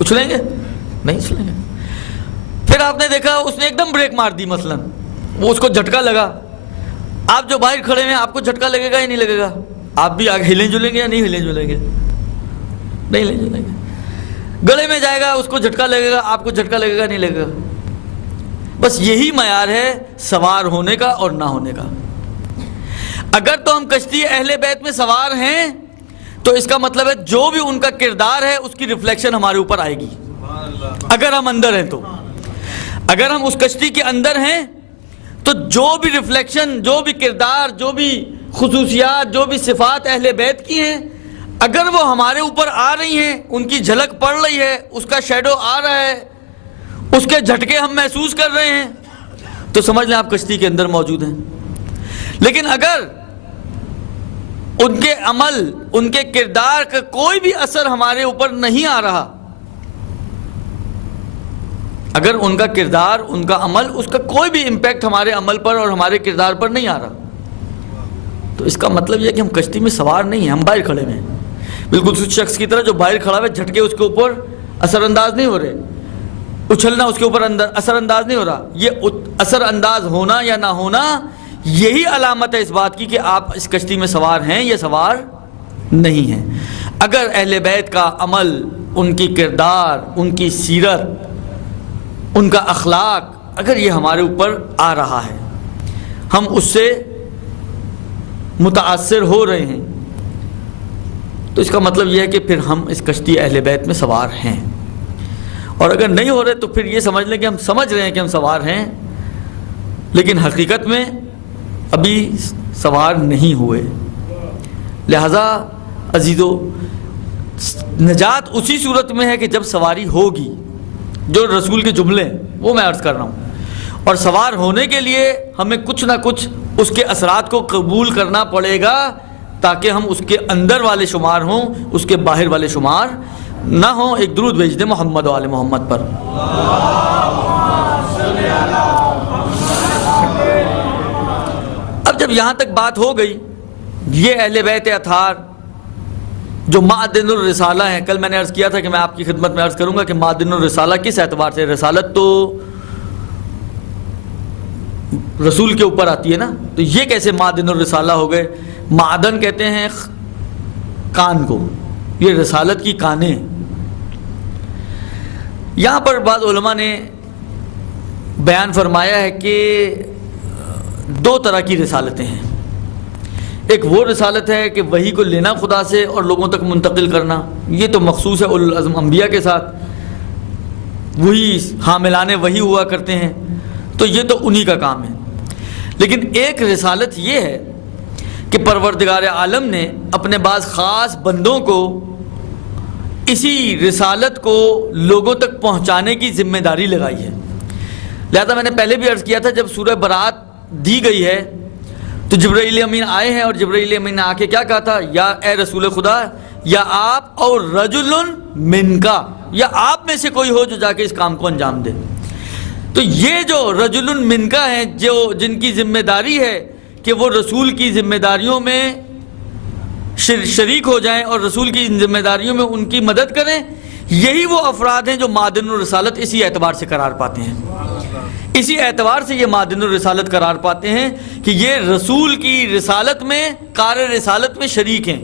اچھلیں گے؟ نہیں اچھلیں گے۔ پھر آپ نے دیکھا اس نے ایک دم بریک مار دی، مثلا وہ اس کو جھٹکا لگا، آپ جو باہر کھڑے ہیں آپ کو جھٹکا لگے گا یا نہیں لگے گا؟ آپ بھی آگے ہلیں جلیں گے یا نہیں ہلیں جلیں گے؟ نہیں ہلیں جلیں گے۔ گلے میں جائے گا اس کو جھٹکا لگے گا، آپ کو جھٹکا لگے گا نہیں لگے گا؟ بس یہی معیار ہے سوار ہونے کا اور نہ ہونے کا۔ اگر تو ہم کشتی اہل بیت میں سوار ہیں تو اس کا مطلب ہے جو بھی ان کا کردار ہے اس کی ریفلیکشن ہمارے اوپر آئے گی، اگر ہم اندر ہیں تو۔ اگر ہم اس کشتی کے اندر ہیں تو جو بھی ریفلیکشن، جو بھی کردار، جو بھی خصوصیات، جو بھی صفات اہل بیت کی ہیں، اگر وہ ہمارے اوپر آ رہی ہیں، ان کی جھلک پڑ رہی ہے، اس کا شیڈو آ رہا ہے، اس کے جھٹکے ہم محسوس کر رہے ہیں، تو سمجھ لیں آپ کشتی کے اندر موجود ہیں۔ لیکن اگر ان کے عمل، ان کے کردار کا کوئی بھی اثر ہمارے اوپر نہیں آ رہا، اگر ان کا کردار، ان کا عمل، اس کا کوئی بھی امپیکٹ ہمارے عمل پر اور ہمارے کردار پر نہیں آ رہا، تو اس کا مطلب یہ کہ ہم کشتی میں سوار نہیں ہیں، ہم باہر کھڑے ہیں، بالکل اس شخص کی طرح جو باہر کھڑا ہے، جھٹکے اس کے اوپر اثر انداز نہیں ہو رہے، اچھلنا اس کے اوپر اثر انداز نہیں ہو رہا۔ یہ اثر انداز ہونا یا نہ ہونا یہی علامت ہے اس بات کی کہ آپ اس کشتی میں سوار ہیں یا سوار نہیں ہیں۔ اگر اہل بیت کا عمل، ان کی کردار، ان کی سیرت، ان کا اخلاق، اگر یہ ہمارے اوپر آ رہا ہے، ہم اس سے متاثر ہو رہے ہیں، تو اس کا مطلب یہ ہے کہ پھر ہم اس کشتی اہل بیت میں سوار ہیں۔ اور اگر نہیں ہو رہے تو پھر یہ سمجھ لیں کہ ہم سمجھ رہے ہیں کہ ہم سوار ہیں، لیکن حقیقت میں ابھی سوار نہیں ہوئے۔ لہذا عزیزو، نجات اسی صورت میں ہے کہ جب سواری ہوگی، جو رسول کے جملے ہیں وہ میں عرض کر رہا ہوں، اور سوار ہونے کے لیے ہمیں کچھ نہ کچھ اس کے اثرات کو قبول کرنا پڑے گا تاکہ ہم اس کے اندر والے شمار ہوں، اس کے باہر والے شمار نہ ہوں۔ ایک درود بھیج دیں محمد و آل محمد پر۔ اب جب یہاں تک بات ہو گئی، یہ اہل بیت اطہار جو معدن الرسالہ ہیں، کل میں نے عرض کیا تھا کہ میں آپ کی خدمت میں عرض کروں گا کہ معدن الرسالہ کس اعتبار سے، رسالت تو رسول کے اوپر آتی ہے نا، تو یہ کیسے معدن الرسالہ ہو گئے؟ معدن کہتے ہیں کان کو، یہ رسالت کی کانیں۔ یہاں پر بعض علماء نے بیان فرمایا ہے کہ دو طرح کی رسالتیں ہیں. ایک وہ رسالت ہے کہ وحی کو لینا خدا سے اور لوگوں تک منتقل کرنا، یہ تو مخصوص ہے اولو العزم انبیاء کے ساتھ، وہی حاملان وحی ہوا کرتے ہیں، تو یہ تو انہی کا کام ہے. لیکن ایک رسالت یہ ہے کہ پروردگار عالم نے اپنے بعض خاص بندوں کو اسی رسالت کو لوگوں تک پہنچانے کی ذمہ داری لگائی ہے. لہذا میں نے پہلے بھی عرض کیا تھا، جب سورہ برات دی گئی ہے تو جبرائیل امین آئے ہیں اور جبرائیل امین نے آ کے کیا کہا تھا؟ یا اے رسول خدا، یا آپ اور رجل من کا، یا آپ میں سے کوئی ہو جو جا کے اس کام کو انجام دے. تو یہ جو رجل من کا ہیں، جن کی ذمہ داری ہے کہ وہ رسول کی ذمہ داریوں میں شریک ہو جائیں اور رسول کی ان ذمہ داریوں میں ان کی مدد کریں، یہی وہ افراد ہیں جو معدن الرسالت اسی اعتبار سے قرار پاتے ہیں. اسی اعتبار سے یہ معدن الرسالت قرار پاتے ہیں کہ یہ رسول کی رسالت میں، کار رسالت میں شریک ہیں،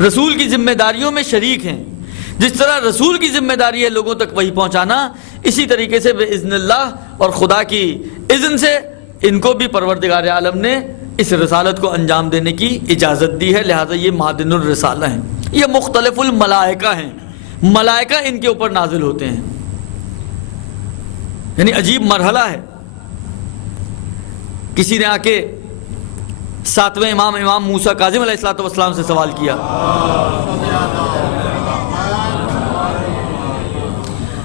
رسول کی ذمہ داریوں میں شریک ہیں. جس طرح رسول کی ذمہ داری ہے لوگوں تک وہی پہنچانا، اسی طریقے سے باذن اللہ اور خدا کی اذن سے ان کو بھی پروردگار عالم نے اس رسالت کو انجام دینے کی اجازت دی ہے. لہذا یہ معدن الرسالہ ہیں. یہ مختلف الملائکہ ہیں، ملائکہ ان کے اوپر نازل ہوتے ہیں. یعنی عجیب مرحلہ ہے. کسی نے آ کے ساتویں امام موسیٰ کاظم علیہ الصلوۃ والسلام سے سوال کیا،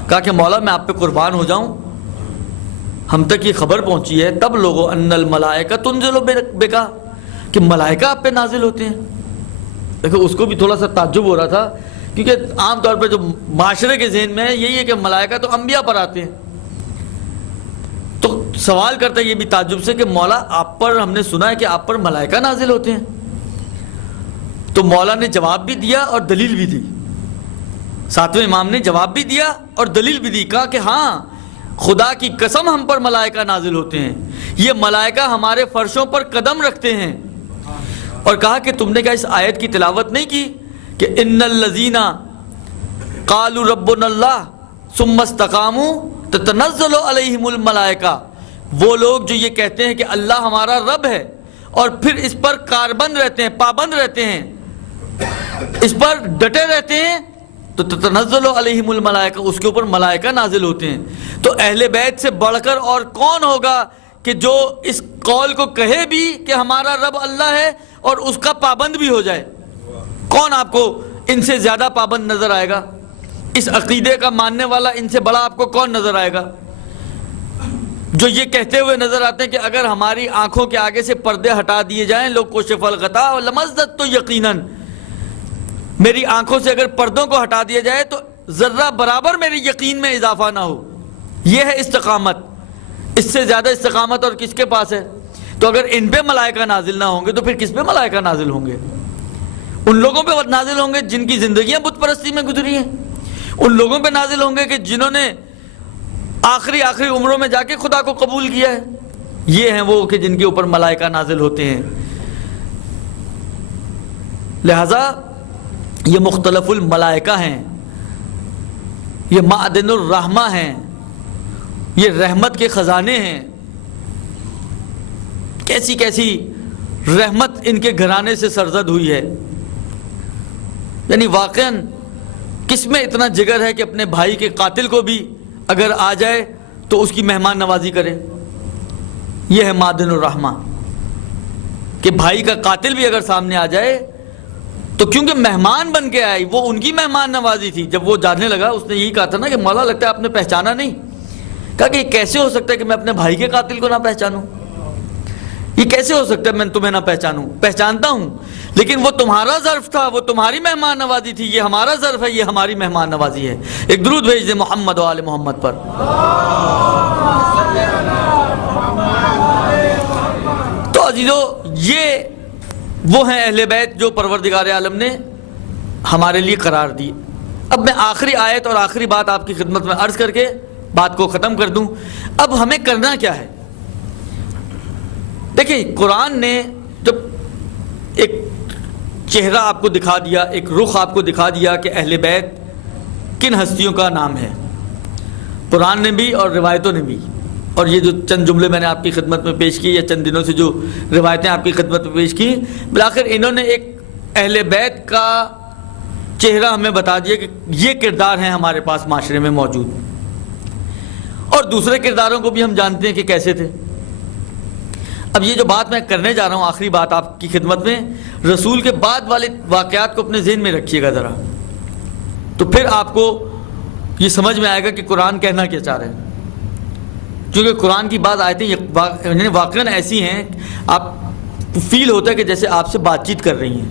کہا کہ مولا میں آپ پہ قربان ہو جاؤں، ہم تک یہ خبر پہنچی ہے تب لوگوں ان الملائکہ تنزل بکا، کہ ملائکہ آپ پہ نازل ہوتے ہیں. دیکھو اس کو بھی تھوڑا سا تعجب ہو رہا تھا، کیونکہ عام طور پہ جو معاشرے کے ذہن میں ہے یہی ہے کہ ملائکہ تو انبیاء پر آتے ہیں. تو سوال کرتا ہے یہ بھی تعجب سے کہ مولا آپ پر ہم نے سنا ہے کہ آپ پر ملائکہ نازل ہوتے ہیں. تو مولا نے جواب بھی دیا اور دلیل بھی دی. ساتویں امام نے جواب بھی دیا اور دلیل بھی دی. کہا کہ ہاں خدا کی قسم ہم پر ملائکہ نازل ہوتے ہیں، یہ ملائکہ ہمارے فرشوں پر قدم رکھتے ہیں. اور کہا کہ تم نے کیا اس آیت کی تلاوت نہیں کی کہ ان الذین قالوا ربنا اللہ ثم استقاموا تتنزل علیہم الملائکہ، وہ لوگ جو یہ کہتے ہیں کہ اللہ ہمارا رب ہے اور پھر اس پر کاربند رہتے ہیں، پابند رہتے ہیں، اس پر ڈٹے رہتے ہیں، تو تتنزل علیہم الملائکہ، اس کے اوپر ملائکہ نازل ہوتے ہیں. تو اہل بیت سے بڑھ کر اور کون ہوگا کہ جو اس قول کو کہے بھی کہ ہمارا رب اللہ ہے اور اس کا پابند بھی ہو جائے؟ کون آپ کو ان سے زیادہ پابند نظر آئے گا؟ اس عقیدے کا ماننے والا ان سے بڑا آپ کو کون نظر آئے گا؟ جو یہ کہتے ہوئے نظر آتے ہیں کہ اگر ہماری آنکھوں کے آگے سے پردے ہٹا دیے جائیں، لوگ کشف الغطاء لمزدت، تو یقیناً میری آنکھوں سے اگر پردوں کو ہٹا دیا جائے تو ذرہ برابر میرے یقین میں اضافہ نہ ہو. یہ ہے استقامت. اس سے زیادہ استقامت اور کس کے پاس ہے؟ تو اگر ان پہ ملائکہ نازل نہ ہوں گے تو پھر کس پہ ملائکہ نازل ہوں گے؟ ان لوگوں پہ نازل ہوں گے جن کی زندگیاں بت پرستی میں گزری ہیں. ان لوگوں پہ نازل ہوں گے کہ جنہوں نے آخری عمروں میں جا کے خدا کو قبول کیا ہے. یہ ہیں وہ کہ جن کے اوپر ملائکہ نازل ہوتے ہیں. لہذا یہ مختلف الملائکہ ہیں، یہ معدن الرحمہ ہیں، یہ رحمت کے خزانے ہیں. کیسی کیسی رحمت ان کے گھرانے سے سرزد ہوئی ہے. یعنی واقعاً کس میں اتنا جگر ہے کہ اپنے بھائی کے قاتل کو بھی اگر آ جائے تو اس کی مہمان نوازی کرے؟ یہ ہے معدن الرحمہ، کہ بھائی کا قاتل بھی اگر سامنے آ جائے تو کیونکہ مہمان بن کے آئی، وہ ان کی مہمان نوازی تھی. جب وہ جاننے لگا اس نے یہی کہا تھا نا کہ مولا لگتا ہے آپ نے پہچانا نہیں. کہا کہ یہ کیسے ہو سکتا ہے کہ میں اپنے بھائی کے قاتل کو نہ پہچانوں؟ یہ کیسے ہو سکتا ہے میں تمہیں نہ پہچانوں؟ پہچانتا ہوں، لیکن وہ تمہارا ظرف تھا، وہ تمہاری مہمان نوازی تھی. یہ ہمارا ظرف ہے، یہ ہماری مہمان نوازی ہے. ایک درود بھیج دیں محمد و آل محمد پر. تو عزیزو، یہ وہ ہیں اہل بیت جو پروردگار عالم نے ہمارے لیے قرار دی. اب میں آخری آیت اور آخری بات آپ کی خدمت میں عرض کر کے بات کو ختم کر دوں. اب ہمیں کرنا کیا ہے؟ دیکھیں، قرآن نے جب ایک چہرہ آپ کو دکھا دیا، ایک رخ آپ کو دکھا دیا کہ اہل بیت کن ہستیوں کا نام ہے، قرآن نے بھی اور روایتوں نے بھی. اور یہ جو چند جملے میں نے آپ کی خدمت میں پیش کی یا چند دنوں سے جو روایتیں آپ کی خدمت میں پیش کی، بالآخر انہوں نے ایک اہل بیت کا چہرہ ہمیں بتا دیا کہ یہ کردار ہیں ہمارے پاس معاشرے میں موجود، اور دوسرے کرداروں کو بھی ہم جانتے ہیں کہ کیسے تھے۔ اب یہ جو بات میں کرنے جا رہا ہوں، آخری بات آپ کی خدمت میں، رسول کے بعد والے واقعات کو اپنے ذہن میں رکھیے گا ذرا، تو پھر آپ کو یہ سمجھ میں آئے گا کہ قرآن کہنا کیا چاہ رہے ہیں۔ کیونکہ قرآن کی بعض آیتیں واقعاً ایسی ہیں آپ فیل ہوتا ہے کہ جیسے آپ سے بات چیت کر رہی ہیں،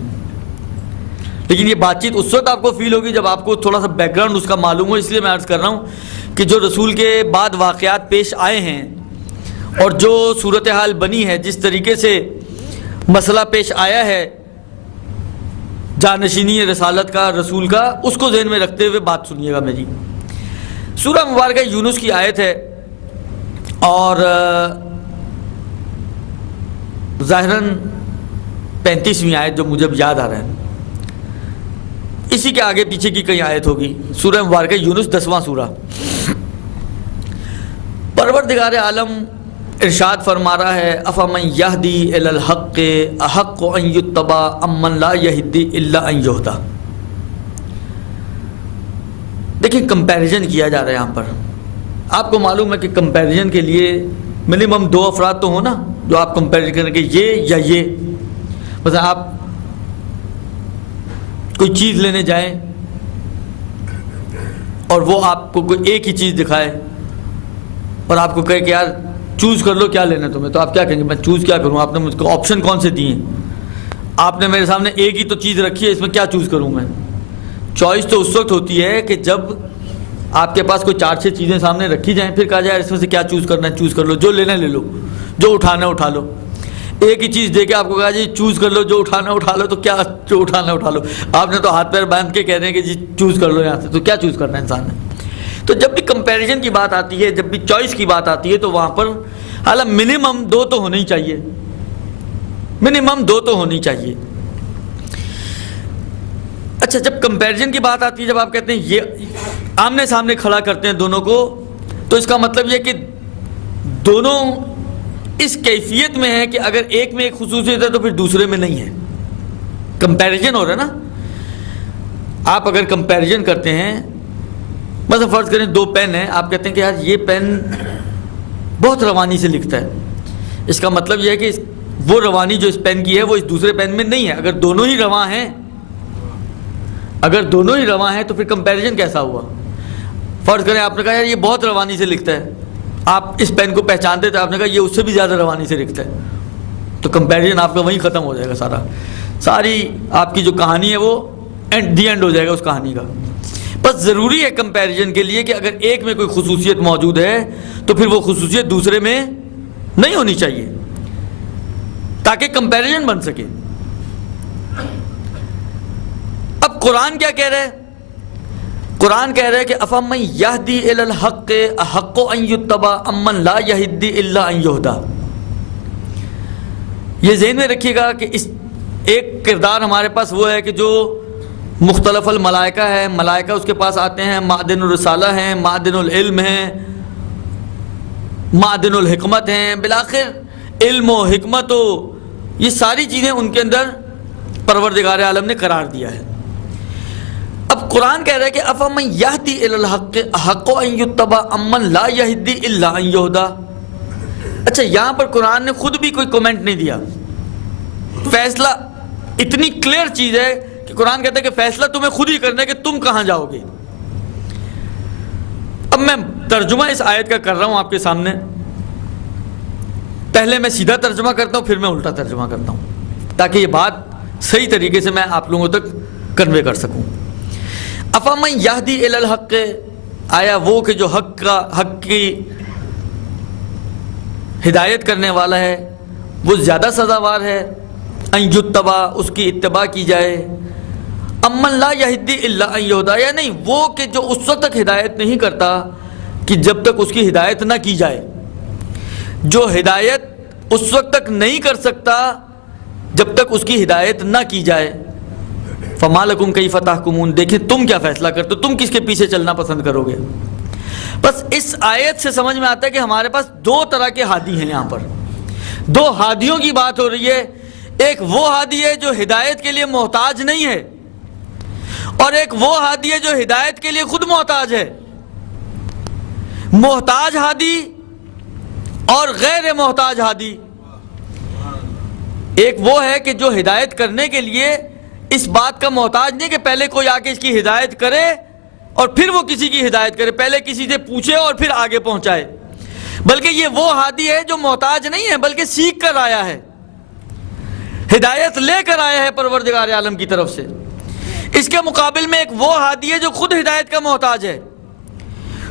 لیکن یہ بات چیت اس وقت آپ کو فیل ہوگی جب آپ کو تھوڑا سا بیک گراؤنڈ اس کا معلوم ہو۔ اس لیے میں عرض کر رہا ہوں کہ جو رسول کے بعد واقعات پیش آئے ہیں اور جو صورتحال بنی ہے، جس طریقے سے مسئلہ پیش آیا ہے جانشینی رسالت کا، رسول کا، اس کو ذہن میں رکھتے ہوئے بات سنیے گا میری۔ سورہ مبارکہ یونس کی آیت ہے، اور ظاہراً 35ویں آیت جو مجھے یاد آ رہا ہے، اسی کے آگے پیچھے کی کئی آیت ہوگی۔ سورہ مبارکہ یونس 10واں سورہ۔ پروردگار عالم ارشاد فرما رہا ہے، افمن یہدی الی الحق احق ان یتبع امن لا یہدی الا ان یہدی۔ دیکھیں کمپیریزن کیا جا رہا ہے یہاں پر۔ آپ کو معلوم ہے کہ کمپیریزن کے لیے منیمم 2 افراد تو ہوں نا جو آپ کمپیریزن کریں کہ یہ یا یہ۔ مثلا آپ کوئی چیز لینے جائیں اور وہ آپ کو کوئی ایک ہی چیز دکھائے اور آپ کو کہے کہ یار چوز کر لو کیا لینا ہے تمہیں، تو آپ کیا کہیں گے؟ میں چوز کیا کروں؟ آپ نے مجھ کو آپشن کون سے دیے ہیں؟ آپ نے میرے سامنے ایک ہی تو چیز رکھی ہے، اس میں کیا چوز کروں میں؟ چوائس تو اس وقت ہوتی ہے کہ جب آپ کے پاس کوئی 4-6 چیزیں سامنے رکھی جائیں، پھر کہا جائے اس میں سے کیا چوز کرنا ہے چوز کر لو، جو لینا لے لو، جو اٹھانا اٹھا لو۔ ایک ہی چیز دے کے آپ کو کہا جی چوز کر لو، جو اٹھانا اٹھا لو، تو کیا جو اٹھانا اٹھا لو؟ آپ نے تو ہاتھ پیر باندھ کے کہہ رہے ہیں کہ جی چوز کر لو یہاں سے، تو کیا چوز کرنا ہے انسان نے؟ تو جب بھی کمپیریزن کی بات آتی ہے، جب بھی چوائس کی بات آتی ہے، تو وہاں پر حالانکہ منیمم 2 تو ہونے ہی چاہیے، منیمم 2 تو ہونی چاہیے۔ اچھا، جب کمپیریزن کی بات آتی ہے، جب آپ کہتے ہیں یہ آمنے سامنے کھڑا کرتے ہیں دونوں کو، تو اس کا مطلب یہ کہ دونوں اس کیفیت میں ہے کہ اگر ایک میں ایک خصوصیت ہے تو پھر دوسرے میں نہیں ہے۔ کمپیریزن ہو رہا ہے نا۔ آپ اگر کمپیریزن کرتے ہیں، مثلا فرض کریں 2 پین ہیں، آپ کہتے ہیں کہ یار یہ پین بہت روانی سے لکھتا ہے، اس کا مطلب یہ ہے کہ وہ روانی جو اس پین کی ہے وہ اس دوسرے پین میں نہیں ہے۔ اگر دونوں ہی رواں ہیں، اگر دونوں ہی رواں ہیں تو پھر کمپیریزن کیسا ہوا؟ فرض کریں آپ نے کہا یار یہ بہت روانی سے لکھتا ہے، آپ اس پین کو پہچانتے تھے، آپ نے کہا یہ اس سے بھی زیادہ روانی سے لکھتا ہے، تو کمپیریزن آپ کا وہیں ختم ہو جائے گا، ساری آپ کی جو کہانی ہے وہ اینڈ ہو جائے گا اس کہانی کا۔ بس ضروری ہے کمپیریزن کے لیے کہ اگر ایک میں کوئی خصوصیت موجود ہے تو پھر وہ خصوصیت دوسرے میں نہیں ہونی چاہیے تاکہ کمپیریزن بن سکے۔ اب قرآن کیا کہہ رہا ہے؟ قرآن کہہ رہا ہے کہ افمن یہدی الی الحق احق ان یتبع امن لا یہدی الا ان یہدی۔ یہ ذہن میں رکھیے گا کہ اس ایک کردار ہمارے پاس وہ ہے کہ جو مختلف الملائکہ ہے، ملائکہ اس کے پاس آتے ہیں، معدن الرسالہ ہیں، معدن العلم ہیں، معدن الحکمت ہیں، بالآخر علم و حکمت و یہ ساری چیزیں ان کے اندر پروردگار عالم نے قرار دیا ہے۔ اب قرآن کہہ رہا ہے کہ افمن یہدی الی الحق احق ان یتبع امن لا یہدی الا ان یہدی۔ اچھا، یہاں پر قرآن نے خود بھی کوئی کومنٹ نہیں دیا، فیصلہ اتنی کلیئر چیز ہے کہ قرآن کہتا ہے کہ فیصلہ تمہیں خود ہی کرنا ہے کہ تم کہاں جاؤ گے۔ اب میں ترجمہ اس آیت کا کر رہا ہوں آپ کے سامنے، پہلے میں سیدھا ترجمہ کرتا ہوں، پھر میں الٹا ترجمہ کرتا ہوں تاکہ یہ بات صحیح طریقے سے میں آپ لوگوں تک کنوے کر سکوں۔ افمن یہدی الی الحق، آیا وہ کہ جو حق کی ہدایت کرنے والا ہے وہ زیادہ سزاوار ہے، ان یتبع اس کی اتباع کی جائے، امن لا یہدی الا ان یہدی، یا نہیں وہ کہ جو اس وقت تک ہدایت نہیں کرتا کہ جب تک اس کی ہدایت نہ کی جائے، جو ہدایت اس وقت تک نہیں کر سکتا جب تک اس کی ہدایت نہ کی جائے۔ فما لکم کیف تحکمون، دیکھیں تم کیا فیصلہ کرتے ہو، تم کس کے پیچھے چلنا پسند کرو گے۔ بس اس آیت سے سمجھ میں آتا ہے کہ ہمارے پاس دو طرح کے ہادی ہیں. یہاں پر دو ہادیوں کی بات ہو رہی ہے. ایک وہ ہادی ہے جو ہدایت کے لیے محتاج نہیں ہے, اور ایک وہ ہادی ہے جو ہدایت کے لیے خود محتاج ہے. محتاج ہادی اور غیر محتاج ہادی. ایک وہ ہے کہ جو ہدایت کرنے کے لیے اس بات کا محتاج نہیں کہ پہلے کوئی آ کے اس کی ہدایت کرے اور پھر وہ کسی کی ہدایت کرے, پہلے کسی سے پوچھے اور پھر آگے پہنچائے, بلکہ یہ وہ ہادی ہے جو محتاج نہیں ہے بلکہ سیکھ کر آیا ہے, ہدایت لے کر آیا ہے پروردگار عالم کی طرف سے. اس کے مقابل میں ایک وہ ہادی ہے جو خود ہدایت کا محتاج ہے.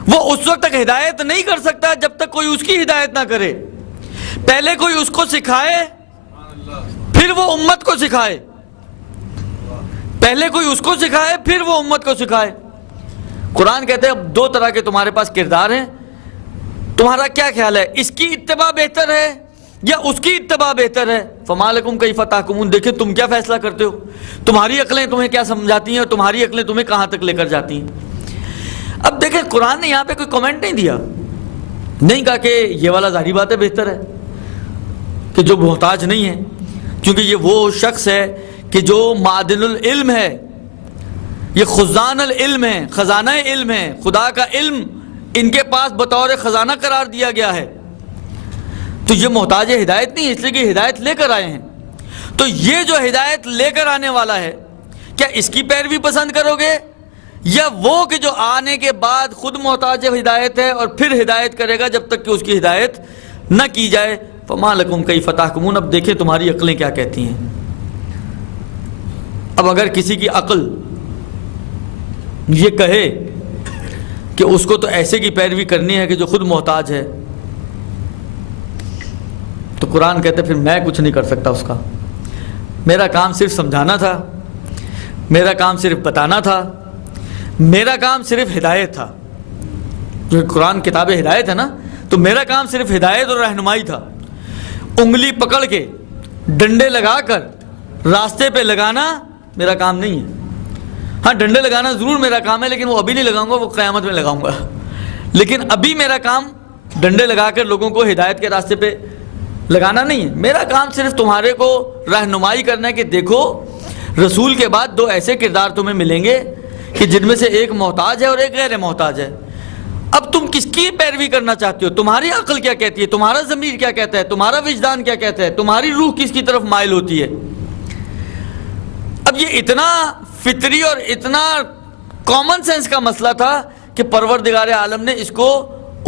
وہ اس وقت تک ہدایت نہیں کر سکتا جب تک کوئی اس کی ہدایت نہ کرے. پہلے کوئی اس کو سکھائے پھر وہ امت کو سکھائے, پہلے کوئی اس کو سکھائے پھر وہ امت کو سکھائے. قرآن کہتے ہیں اب دو طرح کے تمہارے پاس کردار ہیں, تمہارا کیا خیال ہے, اس کی اتباع بہتر ہے یا اس کی اتباع بہتر ہے؟ فما لکم کیف تحکمون. دیکھیں تم کیا فیصلہ کرتے ہو, تمہاری عقلیں تمہیں کیا سمجھاتی ہیں اور تمہاری عقلیں تمہیں کہاں تک لے کر جاتی ہیں. اب دیکھیں قرآن نے یہاں پہ کوئی کمنٹ نہیں دیا, نہیں کہا کہ یہ والا ظاہری بات ہے بہتر ہے کہ جو محتاج نہیں ہے, کیونکہ یہ وہ شخص ہے کہ جو معدن العلم ہے, یہ خزان العلم ہے, خزانہ علم ہے, خدا کا علم ان کے پاس بطور خزانہ قرار دیا گیا ہے. تو یہ محتاج ہدایت نہیں, اس لیے کہ ہدایت لے کر آئے ہیں. تو یہ جو ہدایت لے کر آنے والا ہے, کیا اس کی پیروی پسند کرو گے یا وہ کہ جو آنے کے بعد خود محتاج ہدایت ہے اور پھر ہدایت کرے گا جب تک کہ اس کی ہدایت نہ کی جائے؟ فما لکم کیف تحکمون. اب دیکھیں تمہاری عقلیں کیا کہتی ہیں. اب اگر کسی کی عقل یہ کہے کہ اس کو تو ایسے کی پیروی کرنی ہے کہ جو خود محتاج ہے, تو قرآن کہتے پھر میں کچھ نہیں کر سکتا اس کا. میرا کام صرف سمجھانا تھا, میرا کام صرف بتانا تھا, میرا کام صرف ہدایت تھا. جو قرآن کتاب ہدایت ہے نا, تو میرا کام صرف ہدایت اور رہنمائی تھا. انگلی پکڑ کے ڈنڈے لگا کر راستے پہ لگانا میرا کام نہیں ہے. ہاں ڈنڈے لگانا ضرور میرا کام ہے, لیکن وہ ابھی نہیں لگاؤں گا, وہ قیامت میں لگاؤں گا. لیکن ابھی میرا کام ڈنڈے لگا کر لوگوں کو ہدایت کے راستے پہ لگانا نہیں ہے. میرا کام صرف تمہارے کو رہنمائی کرنا ہے کہ دیکھو رسول کے بعد دو ایسے کردار تمہیں ملیں گے کہ جن میں سے ایک محتاج ہے اور ایک غیر محتاج ہے. اب تم کس کی پیروی کرنا چاہتے ہو؟ تمہاری عقل کیا کہتی ہے, تمہارا ضمیر کیا کہتا ہے, تمہارا وجدان کیا کہتا ہے, تمہاری روح کس کی طرف مائل ہوتی ہے؟ اب یہ اتنا فطری اور اتنا کامن سینس کا مسئلہ تھا کہ پروردگار عالم نے اس کو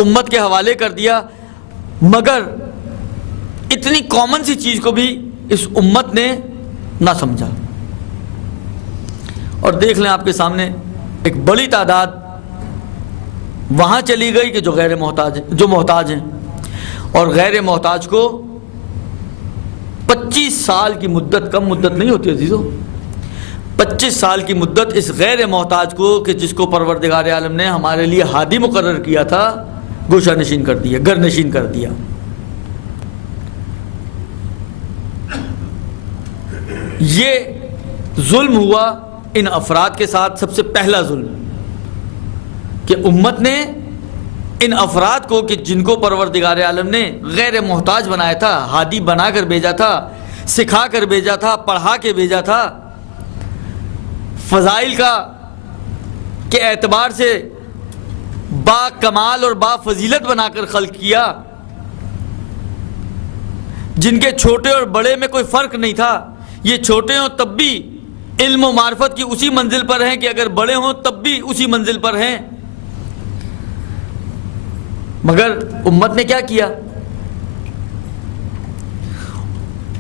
امت کے حوالے کر دیا, مگر اتنی کامن سی چیز کو بھی اس امت نے نہ سمجھا. اور دیکھ لیں آپ کے سامنے ایک بڑی تعداد وہاں چلی گئی کہ جو غیر محتاج ہیں, جو محتاج ہیں, اور غیر محتاج کو 25 سال کی مدت, کم مدت نہیں ہوتی عزیزو, 25 سال کی مدت اس غیر محتاج کو کہ جس کو پروردگار عالم نے ہمارے لیے ہادی مقرر کیا تھا گوشہ نشین کر دیا, گر نشین کر دیا. یہ ظلم ہوا ان افراد کے ساتھ, سب سے پہلا ظلم کہ امت نے ان افراد کو کہ جن کو پروردگار عالم نے غیر محتاج بنایا تھا, ہادی بنا کر بھیجا تھا, سکھا کر بھیجا تھا, پڑھا کے بھیجا تھا, فضائل کا کے اعتبار سے با کمال اور با فضیلت بنا کر خلق کیا, جن کے چھوٹے اور بڑے میں کوئی فرق نہیں تھا. یہ چھوٹے ہوں تب بھی علم و معرفت کی اسی منزل پر ہیں کہ اگر بڑے ہوں تب بھی اسی منزل پر ہیں. مگر امت نے کیا کیا؟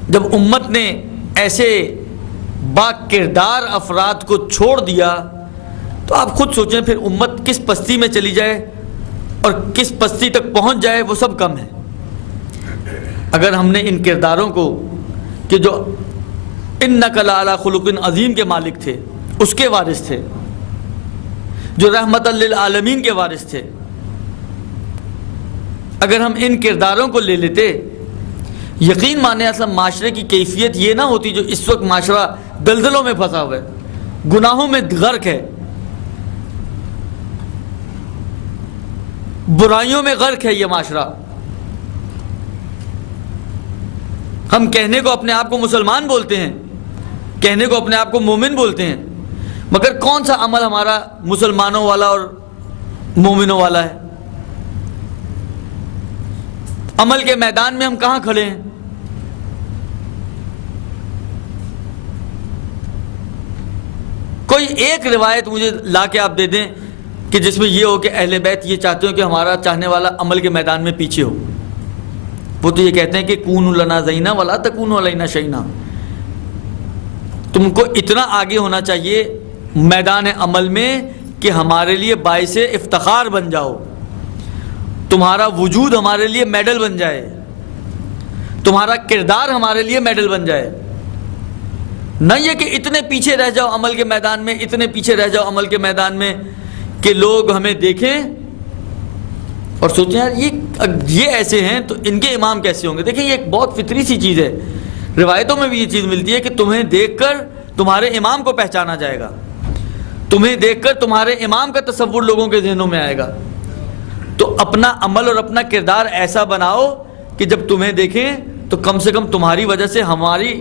جب امت نے ایسے با کردار افراد کو چھوڑ دیا تو آپ خود سوچیں پھر امت کس پستی میں چلی جائے اور کس پستی تک پہنچ جائے, وہ سب کم ہے. اگر ہم نے ان کرداروں کو کہ جو انک لعلی خلق عظیم کے مالک تھے, اس کے وارث تھے, جو رحمت للعالمین کے وارث تھے, اگر ہم ان کرداروں کو لے لیتے, یقین مانے اصلا معاشرے کی کیفیت یہ نہ ہوتی جو اس وقت معاشرہ دلدلوں میں پھنسا ہوا ہے, گناہوں میں غرق ہے. برائیوں میں غرق ہے یہ معاشرہ. ہم کہنے کو اپنے آپ کو مسلمان بولتے ہیں, کہنے کو اپنے آپ کو مومن بولتے ہیں, مگر کون سا عمل ہمارا مسلمانوں والا اور مومنوں والا ہے؟ عمل کے میدان میں ہم کہاں کھڑے ہیں؟ کوئی ایک روایت مجھے لا کے آپ دے دیں کہ جس میں یہ ہو کہ اہل بیت یہ چاہتے ہو کہ ہمارا چاہنے والا عمل کے میدان میں پیچھے ہو. وہ تو یہ کہتے ہیں کہ کونوا لنا زینا ولا تکونوا علینا شینا. تم کو اتنا آگے ہونا چاہیے میدان عمل میں کہ ہمارے لیے باعث افتخار بن جاؤ, تمہارا وجود ہمارے لیے میڈل بن جائے, تمہارا کردار ہمارے لیے میڈل بن جائے. نہ یہ کہ اتنے پیچھے رہ جاؤ عمل کے میدان میں, اتنے پیچھے رہ جاؤ عمل کے میدان میں کہ لوگ ہمیں دیکھیں اور سوچیں یار یہ ایسے ہیں تو ان کے امام کیسے ہوں گے. دیکھیں یہ ایک بہت فطری سی چیز ہے, روایتوں میں بھی یہ چیز ملتی ہے کہ تمہیں دیکھ کر تمہارے امام کو پہچانا جائے گا, تمہیں دیکھ کر تمہارے امام کا تصور لوگوں کے ذہنوں میں آئے گا. تو اپنا عمل اور اپنا کردار ایسا بناؤ کہ جب تمہیں دیکھیں تو کم سے کم تمہاری وجہ سے ہماری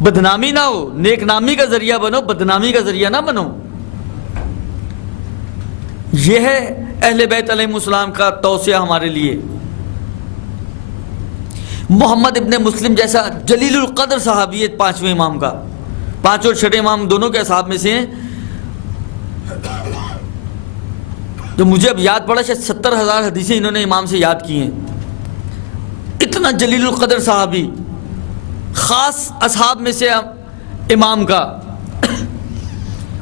بدنامی نہ ہو, نیک نامی کا ذریعہ بنو, بدنامی کا ذریعہ نہ بنو. یہ ہے اہل بیت علیہ السلام کا توصیہ ہمارے لیے. محمد ابن مسلم جیسا جلیل القدر صحابی ہے, پانچویں امام کا, پانچ اور چھٹے امام دونوں کے اصحاب میں سے ہیں. جو مجھے اب یاد پڑا شاید 70,000 حدیثیں انہوں نے امام سے یاد کی ہیں. اتنا جلیل القدر صحابی, خاص اصحاب میں سے امام کا.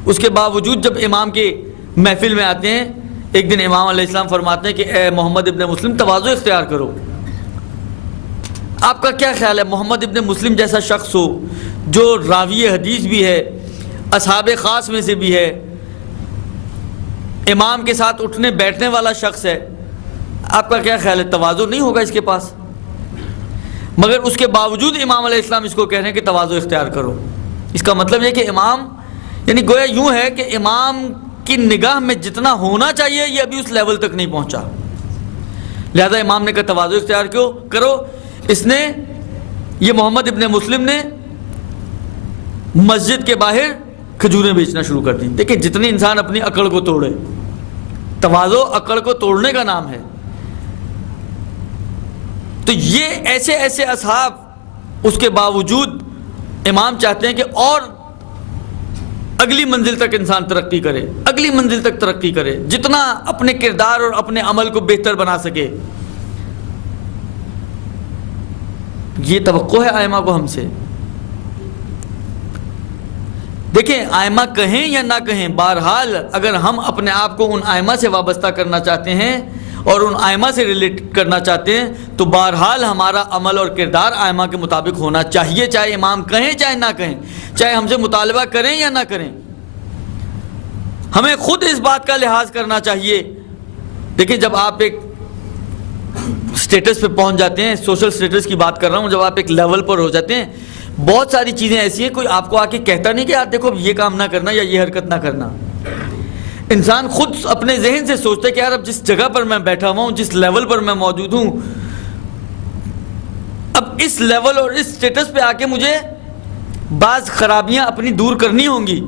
اس کے باوجود جب امام کے محفل میں آتے ہیں, ایک دن امام علیہ السلام فرماتے ہیں کہ اے محمد ابن مسلم تواضع اختیار کرو. آپ کا کیا خیال ہے محمد ابن مسلم جیسا شخص ہو جو راوی حدیث بھی ہے, اصحاب خاص میں سے بھی ہے, امام کے ساتھ اٹھنے بیٹھنے والا شخص ہے, آپ کا کیا خیال ہے تواضع نہیں ہوگا اس کے پاس؟ مگر اس کے باوجود امام علیہ السلام اس کو کہہ رہے ہیں کہ تواضع اختیار کرو. اس کا مطلب یہ کہ امام یعنی گویا یوں ہے کہ امام کی نگاہ میں جتنا ہونا چاہیے یہ ابھی اس لیول تک نہیں پہنچا, لہذا امام نے کہا تواضع اختیار کیوں کرو. اس نے یہ محمد ابن مسلم نے مسجد کے باہر کھجوریں بیچنا شروع کر دیں. دیکھیں جتنے انسان اپنی عقل کو توڑے, تواضع عقل کو توڑنے کا نام ہے. تو یہ ایسے ایسے اصحاب, اس کے باوجود امام چاہتے ہیں کہ اور اگلی منزل تک انسان ترقی کرے, اگلی منزل تک ترقی کرے, جتنا اپنے کردار اور اپنے عمل کو بہتر بنا سکے. یہ توقع ہے ائمہ کو ہم سے. دیکھیں ائمہ کہیں یا نہ کہیں, بہرحال اگر ہم اپنے آپ کو ان ائمہ سے وابستہ کرنا چاہتے ہیں اور ان ائمہ سے ریلیٹ کرنا چاہتے ہیں تو بہرحال ہمارا عمل اور کردار ائمہ کے مطابق ہونا چاہیے, چاہے امام کہیں چاہے نہ کہیں, چاہے ہم سے مطالبہ کریں یا نہ کریں. ہمیں خود اس بات کا لحاظ کرنا چاہیے. دیکھیں جب آپ ایک سٹیٹس پہ پہنچ جاتے ہیں, سوشل سٹیٹس کی بات کر رہا ہوں, جب آپ ایک لیول پر ہو جاتے ہیں, بہت ساری چیزیں ایسی ہیں کوئی آپ کو آ کے کہتا نہیں کہ یار دیکھو یہ کام نہ کرنا یا یہ حرکت نہ کرنا. انسان خود اپنے ذہن سے سوچتا ہے کہ یار اب جس جگہ پر میں بیٹھا ہوا ہوں, جس لیول پر میں موجود ہوں, اب اس لیول اور اس سٹیٹس پہ آ کے مجھے بعض خرابیاں اپنی دور کرنی ہوں گی,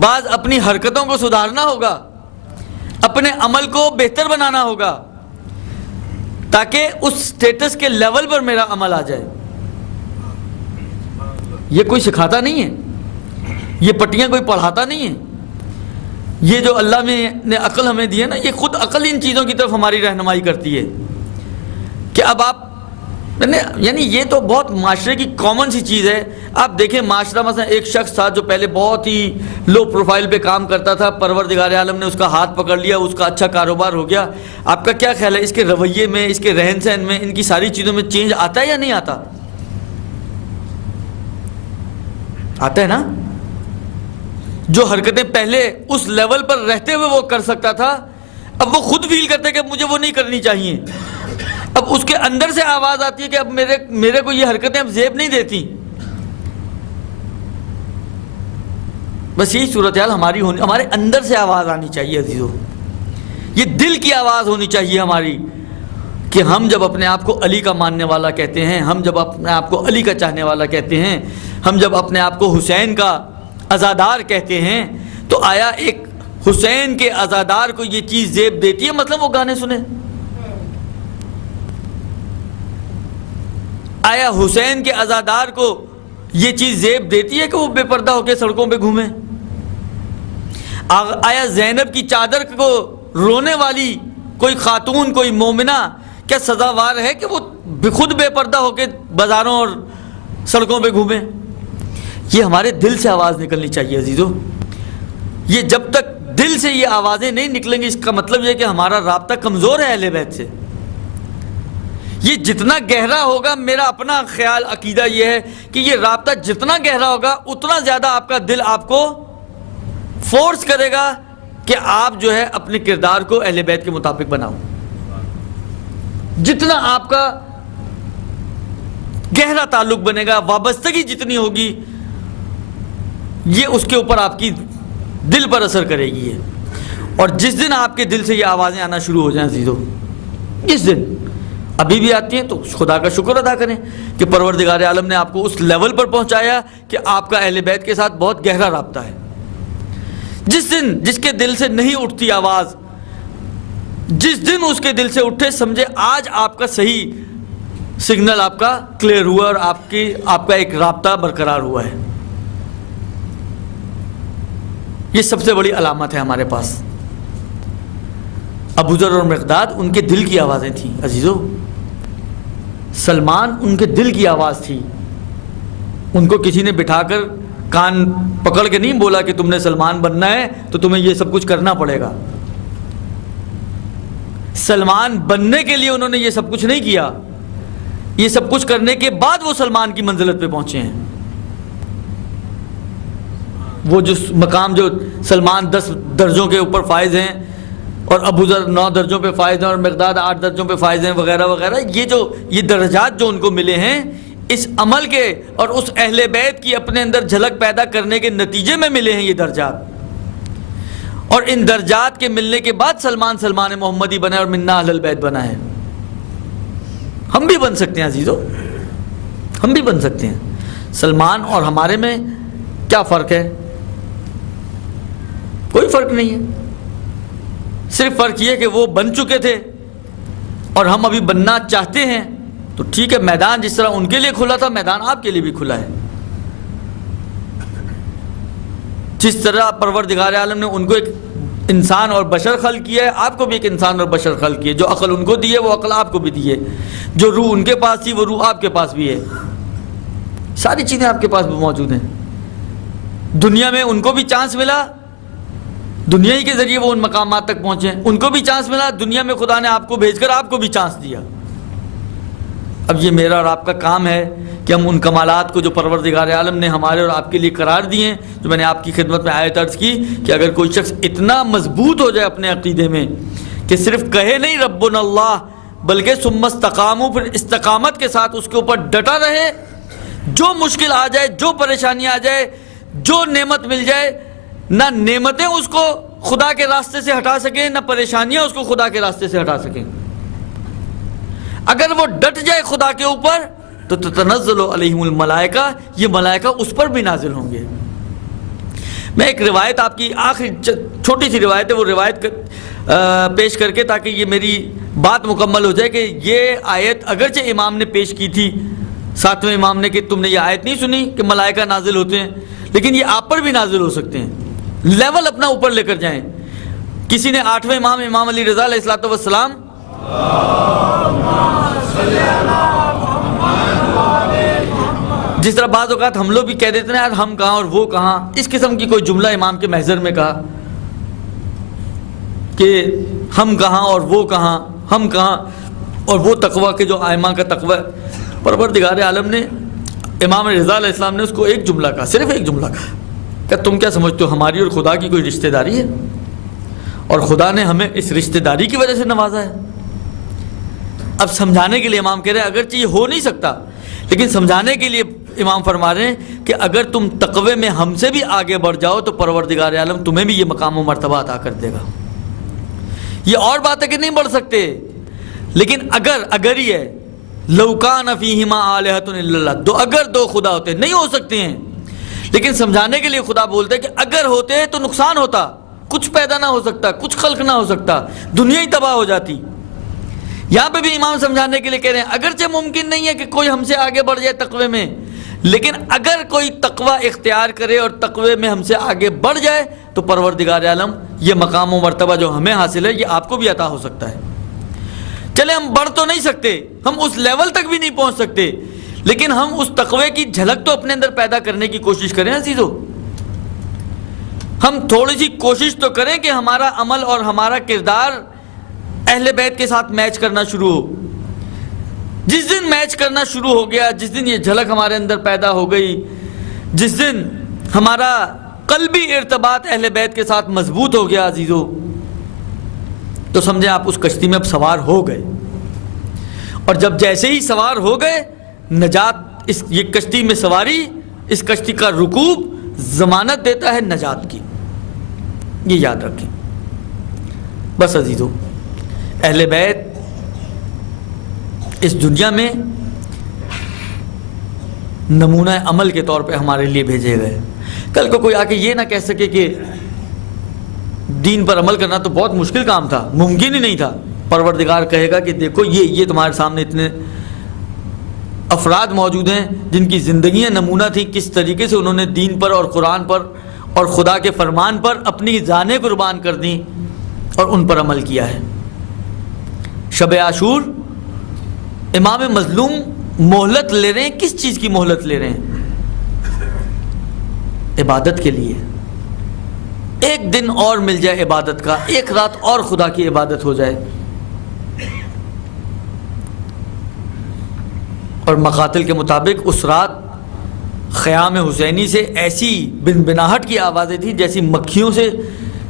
بعض اپنی حرکتوں کو سدھارنا ہوگا, اپنے عمل کو بہتر بنانا ہوگا تاکہ اس سٹیٹس کے لیول پر میرا عمل آ جائے. یہ کوئی سکھاتا نہیں ہے, یہ پٹیاں کوئی پڑھاتا نہیں ہے. یہ جو اللہ نے عقل ہمیں دی ہے نا, یہ خود عقل ان چیزوں کی طرف ہماری رہنمائی کرتی ہے کہ اب آپ یعنی یہ تو بہت معاشرے کی کامن سی چیز ہے. آپ دیکھیں معاشرہ مثلا ایک شخص تھا جو پہلے بہت ہی لو پروفائل پہ کام کرتا تھا, پروردگار عالم نے اس کا ہاتھ پکڑ لیا, اس کا اچھا کاروبار ہو گیا. آپ کا کیا خیال ہے اس کے رویے میں, اس کے رہن سہن میں, ان کی ساری چیزوں میں چینج آتا ہے یا نہیں آتا؟ آتا ہے نا. جو حرکتیں پہلے اس لیول پر رہتے ہوئے وہ کر سکتا تھا, اب وہ خود فیل کرتے کہ مجھے وہ نہیں کرنی چاہیے. اب اس کے اندر سے آواز آتی ہے کہ اب میرے کو یہ حرکتیں اب زیب نہیں دیتی. بس یہی صورتحال ہماری ہونی, ہمارے اندر سے آواز آنی چاہیے عزیزو. یہ دل کی آواز ہونی چاہیے ہماری کہ ہم جب اپنے آپ کو علی کا ماننے والا کہتے ہیں، ہم جب اپنے آپ کو علی کا چاہنے والا کہتے ہیں، ہم جب اپنے آپ کو حسین کا عزادار کہتے ہیں، تو آیا ایک حسین کے عزادار کو یہ چیز زیب دیتی ہے مطلب وہ گانے سنے؟ آیا حسین کے عزادار کو یہ چیز زیب دیتی ہے کہ وہ بے پردہ ہو کے سڑکوں پہ گھومے؟ آیا زینب کی چادر کو رونے والی کوئی خاتون، کوئی مومنہ کیا سزاوار ہے کہ وہ خود بے پردہ ہو کے بازاروں اور سڑکوں پہ گھومے؟ یہ ہمارے دل سے آواز نکلنی چاہیے عزیزو۔ یہ جب تک دل سے یہ آوازیں نہیں نکلیں گی، اس کا مطلب یہ کہ ہمارا رابطہ کمزور ہے اہل بیت سے۔ یہ جتنا گہرا ہوگا، میرا اپنا خیال عقیدہ یہ ہے کہ یہ رابطہ جتنا گہرا ہوگا اتنا زیادہ آپ کا دل آپ کو فورس کرے گا کہ آپ جو ہے اپنے کردار کو اہل بیت کے مطابق بناؤ۔ جتنا آپ کا گہرا تعلق بنے گا، وابستگی جتنی ہوگی، یہ اس کے اوپر آپ کی دل پر اثر کرے گی ہے۔ اور جس دن آپ کے دل سے یہ آوازیں آنا شروع ہو جائیں عزیزو، جس دن ابھی بھی آتی ہیں، تو خدا کا شکر ادا کریں کہ پروردگار عالم نے آپ کو اس لیول پر پہنچایا کہ آپ کا اہل بیت کے ساتھ بہت گہرا رابطہ ہے۔ جس دن جس کے دل سے نہیں اٹھتی آواز، جس دن اس کے دل سے اٹھے، سمجھے آج آپ کا صحیح سگنل آپ کا کلیئر ہوا اور آپ کا ایک رابطہ برقرار ہوا ہے۔ یہ سب سے بڑی علامت ہے ہمارے پاس۔ ابو ذر اور مقداد ان کے دل کی آوازیں تھیں عزیزو۔ سلمان ان کے دل کی آواز تھی۔ ان کو کسی نے بٹھا کر کان پکڑ کے نہیں بولا کہ تم نے سلمان بننا ہے تو تمہیں یہ سب کچھ کرنا پڑے گا۔ سلمان بننے کے لیے انہوں نے یہ سب کچھ نہیں کیا، یہ سب کچھ کرنے کے بعد وہ سلمان کی منزلت پہ پہنچے ہیں۔ وہ جو مقام جو سلمان 10 درجوں کے اوپر فائز ہیں اور ابو ذر 9 درجوں پہ فائز ہیں اور مقداد 8 درجوں پہ فائز ہیں وغیرہ وغیرہ، یہ درجات جو ان کو ملے ہیں اس عمل کے اور اس اہل بیت کی اپنے اندر جھلک پیدا کرنے کے نتیجے میں ملے ہیں یہ درجات۔ اور ان درجات کے ملنے کے بعد سلمان محمدی بنا اور منا اہل البیت بنا ہے۔ ہم بھی بن سکتے ہیں عزیزو، ہم بھی بن سکتے ہیں۔ سلمان اور ہمارے میں کیا فرق ہے؟ کوئی فرق نہیں ہے، صرف فرق یہ کہ وہ بن چکے تھے اور ہم ابھی بننا چاہتے ہیں۔ تو ٹھیک ہے، میدان جس طرح ان کے لیے کھلا تھا، میدان آپ کے لیے بھی کھلا ہے۔ جس طرح پروردگار عالم نے ان کو ایک انسان اور بشر خلق کیا ہے، آپ کو بھی ایک انسان اور بشر خلق کیا ہے۔ جو عقل ان کو دی ہے وہ عقل آپ کو بھی دی ہے، جو روح ان کے پاس تھی وہ روح آپ کے پاس بھی ہے۔ ساری چیزیں آپ کے پاس بھی موجود ہیں۔ دنیا میں ان کو بھی چانس ملا، دنیا ہی کے ذریعے وہ ان مقامات تک پہنچے، ان کو بھی چانس ملا، دنیا میں خدا نے آپ کو بھیج کر آپ کو بھی چانس دیا۔ اب یہ میرا اور آپ کا کام ہے کہ ہم ان کمالات کو جو پروردگار عالم نے ہمارے اور آپ کے لیے قرار دیے ہیں، جو میں نے آپ کی خدمت میں آیت عرض کی کہ اگر کوئی شخص اتنا مضبوط ہو جائے اپنے عقیدے میں کہ صرف کہے نہیں ربنا اللہ، بلکہ ثم استقاموا، پھر استقامت کے ساتھ اس کے اوپر ڈٹا رہے، جو مشکل آ جائے، جو پریشانی آ جائے، جو نعمت مل جائے، نہ نعمتیں اس کو خدا کے راستے سے ہٹا سکیں، نہ پریشانیاں اس کو خدا کے راستے سے ہٹا سکیں۔ اگر وہ ڈٹ جائے خدا کے اوپر تو تتنزل علیہم الملائکہ، یہ ملائکہ اس پر بھی نازل ہوں گے۔ میں ایک روایت آپ کی آخری چھوٹی سی روایت ہے، وہ روایت پیش کر کے تاکہ یہ میری بات مکمل ہو جائے کہ یہ آیت اگرچہ امام نے پیش کی تھی، 7ویں امام نے، کہ تم نے یہ آیت نہیں سنی کہ ملائکہ نازل ہوتے ہیں، لیکن یہ آپ پر بھی نازل ہو سکتے ہیں۔ لیول اپنا اوپر لے کر جائیں۔ کسی نے 8ویں امام امام علی رضا علیہ الصلوۃ والسلام جس طرح بعض اوقات ہم لوگ بھی کہہ دیتے ہیں یار ہم کہاں اور وہ کہاں، اس قسم کی کوئی جملہ امام کے محضر میں کہا کہ ہم کہاں اور وہ کہاں، ہم کہاں اور وہ تقوی کے جو ائمہ کا تقوی، پروردگار عالم نے امام رضا علیہ السلام نے اس کو ایک جملہ کہا، صرف ایک جملہ کہا کہ تم کیا سمجھتے ہو ہماری اور خدا کی کوئی رشتہ داری ہے؟ اور خدا نے ہمیں اس رشتہ داری کی وجہ سے نوازا ہے۔ اب سمجھانے کے لیے امام کہہ رہے ہیں اگرچہ یہ ہو نہیں سکتا، لیکن سمجھانے کے لیے امام فرما رہے ہیں کہ اگر تم تقوی میں ہم سے بھی آگے بڑھ جاؤ تو پروردگار عالم تمہیں بھی یہ مقام و مرتبہ عطا کر دے گا۔ یہ اور بات ہے کہ نہیں بڑھ سکتے، لیکن اگر ہی ہے لو کان فیہما آلہۃ الا اللہ، اگر دو خدا ہوتے، نہیں ہو سکتے ہیں، لیکن سمجھانے کے لیے خدا بولتے کہ اگر ہوتے تو نقصان ہوتا، کچھ پیدا نہ ہو سکتا، کچھ خلق نہ ہو سکتا، دنیا ہی تباہ ہو جاتی۔ یہاں پہ بھی امام سمجھانے کے لیے کہہ رہے ہیں اگرچہ ممکن نہیں ہے کہ کوئی ہم سے آگے بڑھ جائے تقوی میں، لیکن اگر کوئی تقوی اختیار کرے اور تقوی میں ہم سے آگے بڑھ جائے تو پروردگار عالم یہ مقام و مرتبہ جو ہمیں حاصل ہے یہ آپ کو بھی عطا ہو سکتا ہے۔ چلے ہم بڑھ تو نہیں سکتے، ہم اس لیول تک بھی نہیں پہنچ سکتے، لیکن ہم اس تقوی کی جھلک تو اپنے اندر پیدا کرنے کی کوشش کریں عزیزو۔ ہم تھوڑی سی کوشش تو کریں کہ ہمارا عمل اور ہمارا کردار اہل بیت کے ساتھ میچ کرنا شروع ہو۔ جس دن میچ کرنا شروع ہو گیا، جس دن یہ جھلک ہمارے اندر پیدا ہو گئی، جس دن ہمارا قلبی ارتباط اہل بیت کے ساتھ مضبوط ہو گیا عزیزو، تو سمجھیں آپ اس کشتی میں اب سوار ہو گئے، اور جب جیسے ہی سوار ہو گئے نجات، یہ کشتی میں سواری، اس کشتی کا رکوب ضمانت دیتا ہے نجات کی، یہ یاد رکھیں۔ بس عزیزو، اہل بیت اس دنیا میں نمونہ عمل کے طور پہ ہمارے لیے بھیجے گئے۔ کل کو کوئی آ کے یہ نہ کہہ سکے کہ دین پر عمل کرنا تو بہت مشکل کام تھا، ممکن ہی نہیں تھا۔ پروردگار کہے گا کہ دیکھو یہ تمہارے سامنے اتنے افراد موجود ہیں جن کی زندگیاں نمونہ تھیں، کس طریقے سے انہوں نے دین پر اور قرآن پر اور خدا کے فرمان پر اپنی جانیں قربان کر دیں اور ان پر عمل کیا ہے۔ شب عاشور امام مظلوم مہلت لے رہے ہیں، کس چیز کی مہلت لے رہے ہیں؟ عبادت کے لیے۔ ایک دن اور مل جائے عبادت کا، ایک رات اور خدا کی عبادت ہو جائے۔ اور مقاتل کے مطابق اس رات خیام حسینی سے ایسی بنبناہٹ کی آوازیں تھیں جیسی مکھیوں سے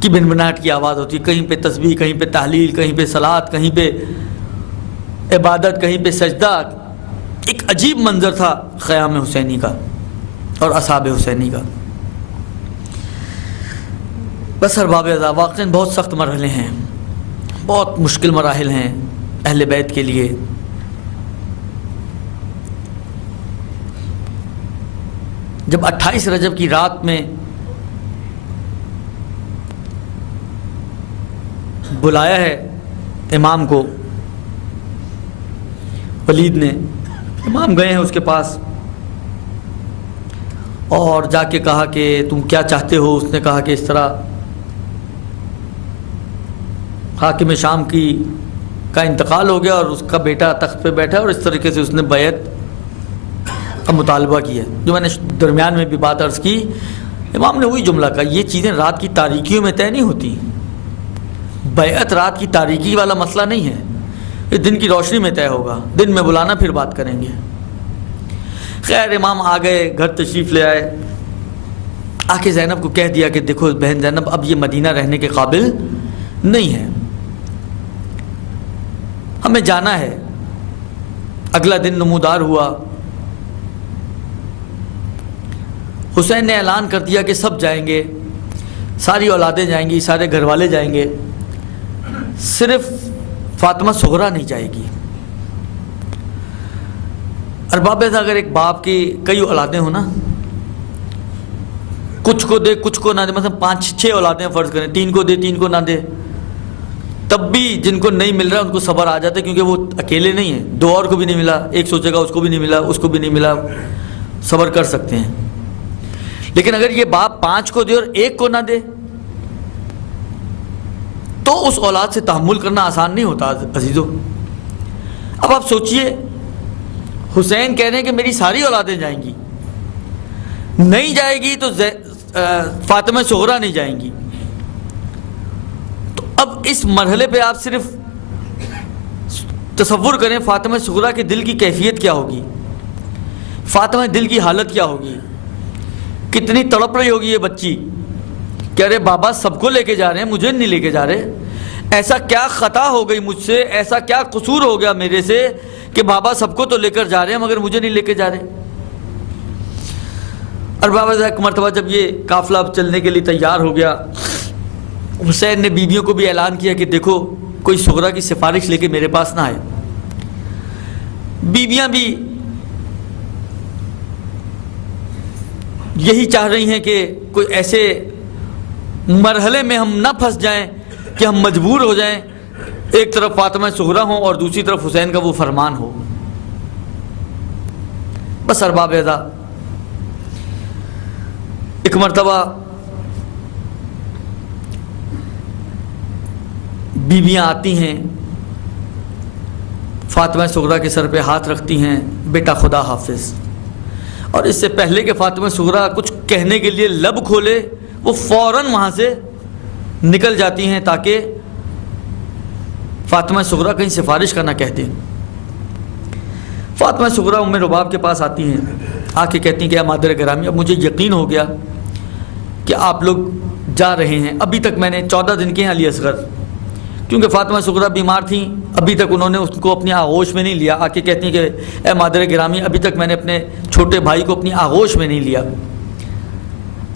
کی بنبناہٹ کی آواز ہوتی، کہیں پہ تسبیح، کہیں پہ تحلیل، کہیں پہ صلاۃ، کہیں پہ عبادت، کہیں پہ سجدہ۔ ایک عجیب منظر تھا خیام حسینی کا اور اصحاب حسینی کا۔ بس ارباب رضا، واقعاً بہت سخت مرحلے ہیں، بہت مشکل مراحل ہیں اہل بیت کے لیے۔ جب 28 رجب کی رات میں بلایا ہے امام کو ولید نے، امام گئے ہیں اس کے پاس اور جا کے کہا کہ تم کیا چاہتے ہو؟ اس نے کہا کہ اس طرح حاکم شام کا انتقال ہو گیا اور اس کا بیٹا تخت پہ بیٹھا، اور اس طریقے سے اس نے بیعت کا مطالبہ کیا، جو میں نے درمیان میں بھی بات عرض کی۔ امام نے وہی جملہ کہا، یہ چیزیں رات کی تاریکیوں میں طے نہیں ہوتی، بیعت رات کی تاریکی والا مسئلہ نہیں ہے، یہ دن کی روشنی میں طے ہوگا، دن میں بلانا پھر بات کریں گے۔ خیر امام آ گئے، گھر تشریف لے آئے، آ کے زینب کو کہہ دیا کہ دیکھو بہن زینب، اب یہ مدینہ رہنے کے قابل نہیں ہے، ہمیں جانا ہے۔ اگلا دن نمودار ہوا، حسین نے اعلان کر دیا کہ سب جائیں گے، ساری اولادیں جائیں گی، سارے گھر والے جائیں گے، صرف فاطمہ صغرا نہیں جائے گی۔ ارباب اگر ایک باپ کی کئی اولادیں ہوں نا، کچھ کو دے کچھ کو نہ دے، مثلا 5-6 اولادیں فرض کریں، 3 کو دے 3 کو نہ دے، تب بھی جن کو نہیں مل رہا ان کو صبر آ جاتا ہے، کیونکہ وہ اکیلے نہیں ہیں، 2 اور کو بھی نہیں ملا، ایک سوچے گا اس کو بھی نہیں ملا، اس کو بھی نہیں ملا، صبر کر سکتے ہیں۔ لیکن اگر یہ باپ 5 کو دے اور 1 کو نہ دے تو اس اولاد سے تحمل کرنا آسان نہیں ہوتا عزیزو۔ اب آپ سوچئے، حسین کہہ رہے ہیں کہ میری ساری اولادیں جائیں گی، نہیں جائے گی تو فاطمہ صغرا نہیں جائیں گی، تو اب اس مرحلے پہ آپ صرف تصور کریں فاطمہ صغرا کے دل کی کیفیت کیا ہوگی، فاطمہ دل کی حالت کیا ہوگی، کتنی تڑپ رہی ہوگی یہ بچی کہ ارے بابا سب کو لے کے جا رہے ہیں، مجھے نہیں لے کے جا رہے، ایسا کیا خطا ہو گئی مجھ سے، ایسا کیا قصور ہو گیا میرے سے کہ بابا سب کو تو لے کر جا رہے ہیں مگر مجھے نہیں لے کے جا رہے۔ اور بابا ایک مرتبہ جب یہ قافلہ چلنے کے لیے تیار ہو گیا، حسین نے بیویوں کو بھی اعلان کیا کہ دیکھو کوئی صغرا کی سفارش لے کے میرے پاس نہ آئے۔ بیویاں بھی یہی چاہ رہی ہیں کہ کوئی ایسے مرحلے میں ہم نہ پھنس جائیں کہ ہم مجبور ہو جائیں، ایک طرف فاطمہ صغرا ہوں اور دوسری طرف حسین کا وہ فرمان ہو۔ بس ارباب اعضاء، ایک مرتبہ بیویاں آتی ہیں، فاطمہ صغرا کے سر پہ ہاتھ رکھتی ہیں، بیٹا خدا حافظ، اور اس سے پہلے کہ فاطمہ صغرا کچھ کہنے کے لیے لب کھولے وہ فوراً وہاں سے نکل جاتی ہیں تاکہ فاطمہ صغرا کہیں سفارش کا نہ کہہ دیں۔ فاطمہ صغرا ام رباب کے پاس آتی ہیں، آ کے کہتی ہیں کہ اے مادر گرامی، اب مجھے یقین ہو گیا کہ آپ لوگ جا رہے ہیں۔ ابھی تک میں نے 14 دن کے ہیں علی اصغر، کیونکہ فاطمہ صغرا بیمار تھیں، ابھی تک انہوں نے اس کو اپنی آغوش میں نہیں لیا۔ آ کے کہتی ہیں کہ اے مادر گرامی، ابھی تک میں نے اپنے چھوٹے بھائی کو اپنی آغوش میں نہیں لیا،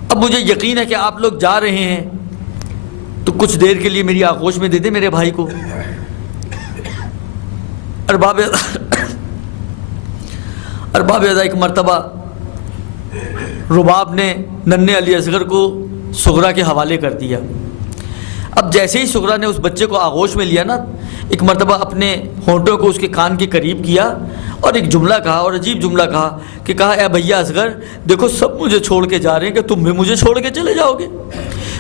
اب مجھے یقین ہے کہ آپ لوگ جا رہے ہیں، تو کچھ دیر کے لیے میری آغوش میں دے دیں میرے بھائی کو۔ ارباب اعضاء، ایک مرتبہ رباب نے ننھے علی اصغر کو صغرا کے حوالے کر دیا۔ اب جیسے ہی صغرا نے اس بچے کو آغوش میں لیا نا، ایک مرتبہ اپنے ہونٹوں کو اس کے کان کے قریب کیا اور ایک جملہ کہا، اور عجیب جملہ کہا کہ کہا اے بھیا اصغر، دیکھو سب مجھے چھوڑ کے جا رہے ہیں کہ تم بھی مجھے چھوڑ کے چلے جاؤ گے۔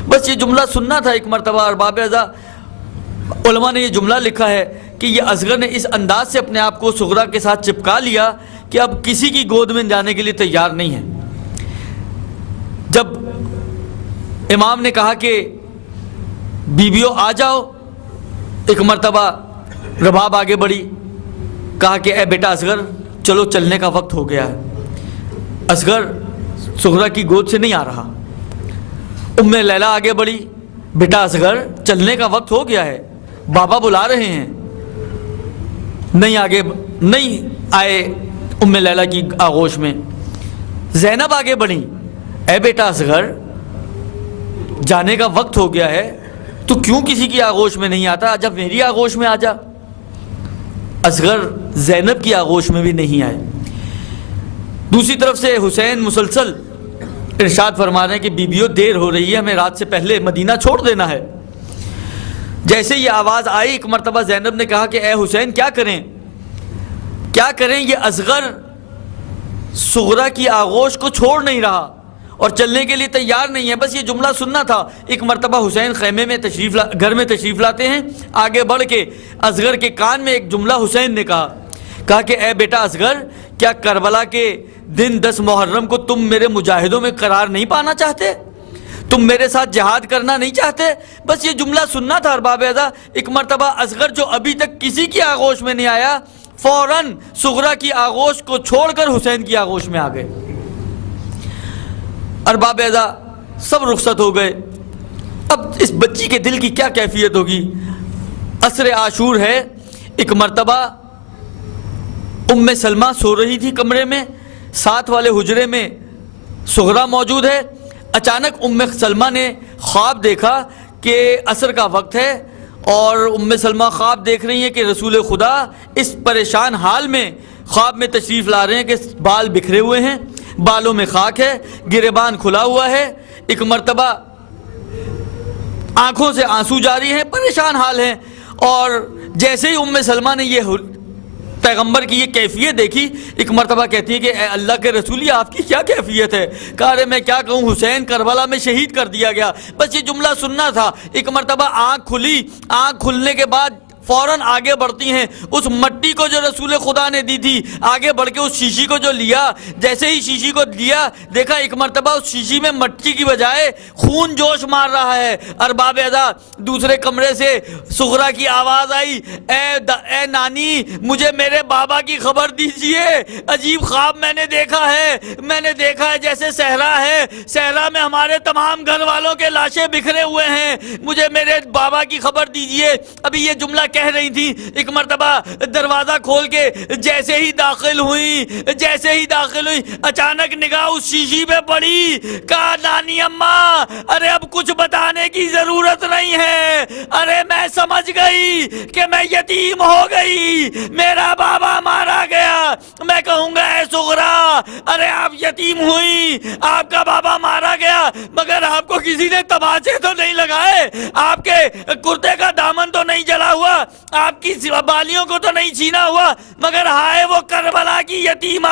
بس یہ جملہ سننا تھا۔ ایک مرتبہ ارباب اعضاء، علماء نے یہ جملہ لکھا ہے کہ یہ اصغر نے اس انداز سے اپنے آپ کو صغرا کے ساتھ چپکا لیا کہ اب کسی کی گود میں جانے کے لیے تیار نہیں ہے۔ جب امام نے کہا کہ بیویوں آ جاؤ، ایک مرتبہ رباب آگے بڑھی، کہا کہ اے بیٹا اصغر، چلو چلنے کا وقت ہو گیا ہے۔ اصغر صغرا کی گود سے نہیں آ رہا۔ ام لیلہ آگے بڑھی، بیٹا اصغر چلنے کا وقت ہو گیا ہے، بابا بلا رہے ہیں۔ نہیں آئے ام لیلہ کی آغوش میں۔ زینب آگے بڑھی، اے بیٹا اصغر جانے کا وقت ہو گیا ہے، تو کیوں کسی کی آغوش میں نہیں آتا، جب میری آغوش میں آ جا۔ اصغر زینب کی آغوش میں بھی نہیں آئے۔ دوسری طرف سے حسین مسلسل ارشاد فرما رہے ہیں کہ بیبیوں دیر ہو رہی ہے، ہمیں رات سے پہلے مدینہ چھوڑ دینا ہے۔ جیسے یہ آواز آئی، ایک مرتبہ زینب نے کہا کہ اے حسین کیا کریں، یہ اصغر صغرا کی آغوش کو چھوڑ نہیں رہا اور چلنے کے لیے تیار نہیں ہے، بس یہ جملہ سننا تھا۔ ایک مرتبہ حسین خیمے میں گھر میں تشریف لاتے ہیں، آگے بڑھ کے اصغر کے کان میں ایک جملہ حسین نے کہا کہ اے بیٹا اصغر، کیا کربلا کے دن 10 محرم کو تم میرے مجاہدوں میں قرار نہیں پانا چاہتے؟ تم میرے ساتھ جہاد کرنا نہیں چاہتے؟ بس یہ جملہ سننا تھا ارباب اعضاء۔ ایک مرتبہ اصغر جو ابھی تک کسی کی آغوش میں نہیں آیا، فوراً صغرا کی آغوش کو چھوڑ کر حسین کی آغوش میں آ گئے۔ ارباب اعضاء سب رخصت ہو گئے۔ اب اس بچی کے دل کی کیا کیفیت ہوگی؟ عصر عاشور ہے، ایک مرتبہ ام سلمہ سو رہی تھی کمرے میں، ساتھ والے حجرے میں صغرا موجود ہے۔ اچانک ام سلمہ نے خواب دیکھا کہ عصر کا وقت ہے، اور ام سلمہ خواب دیکھ رہی ہیں کہ رسول خدا اس پریشان حال میں خواب میں تشریف لا رہے ہیں کہ بال بکھرے ہوئے ہیں، بالوں میں خاک ہے، گریبان کھلا ہوا ہے، ایک مرتبہ آنکھوں سے آنسو جاری ہیں، پریشان حال ہیں۔ اور جیسے ہی ام سلمہ نے یہ پیغمبر کی یہ کیفیت دیکھی، ایک مرتبہ کہتی ہے کہ اے اللہ کے رسول، آپ کی کیا کیفیت ہے؟ کہا رہے میں کیا کہوں، حسین کربلا میں شہید کر دیا گیا۔ بس یہ جملہ سننا تھا۔ ایک مرتبہ آنکھ کھلی، آنکھ کھلنے کے بعد فوراً آگے بڑھتی ہیں، اس مٹی کو جو رسول خدا نے دی تھی آگے بڑھ کے اس شیشی کو جو لیا، جیسے ہی شیشی کو لیا دیکھا ایک مرتبہ اس شیشی میں مٹی کی بجائے خون جوش مار رہا ہے۔ ارباب اعضاء دوسرے کمرے سے صغرا کی آواز آئی، اے نانی مجھے میرے بابا کی خبر دیجئے، عجیب خواب میں نے دیکھا ہے جیسے صحرا ہے، صحرا میں ہمارے تمام گھر والوں کے لاشیں بکھرے ہوئے ہیں، مجھے میرے بابا کی خبر دیجئے۔ ابھی یہ جملہ کہہ رہی تھی، ایک مرتبہ دروازہ کھول کے جیسے ہی داخل ہوئی اچانک نگاہ اس شیشی پہ پڑی، کہا نانی اماں ارے اب کچھ بتانے کی ضرورت نہیں ہے، ارے میں سمجھ گئی کہ میں یتیم ہو گئی، میرا بابا مارا گیا۔ میں کہوں گا اے صغرا، ارے آپ یتیم ہوئی، آپ کا بابا مارا گیا، مگر آپ کو کسی نے تماچے تو نہیں لگائے، آپ کے کرتے کا دامن تو نہیں جلا ہوا، آپ کی بالیوں کو تو نہیں چھینا ہوا، مگر ہائے وہ کربلا کی یتیمہ،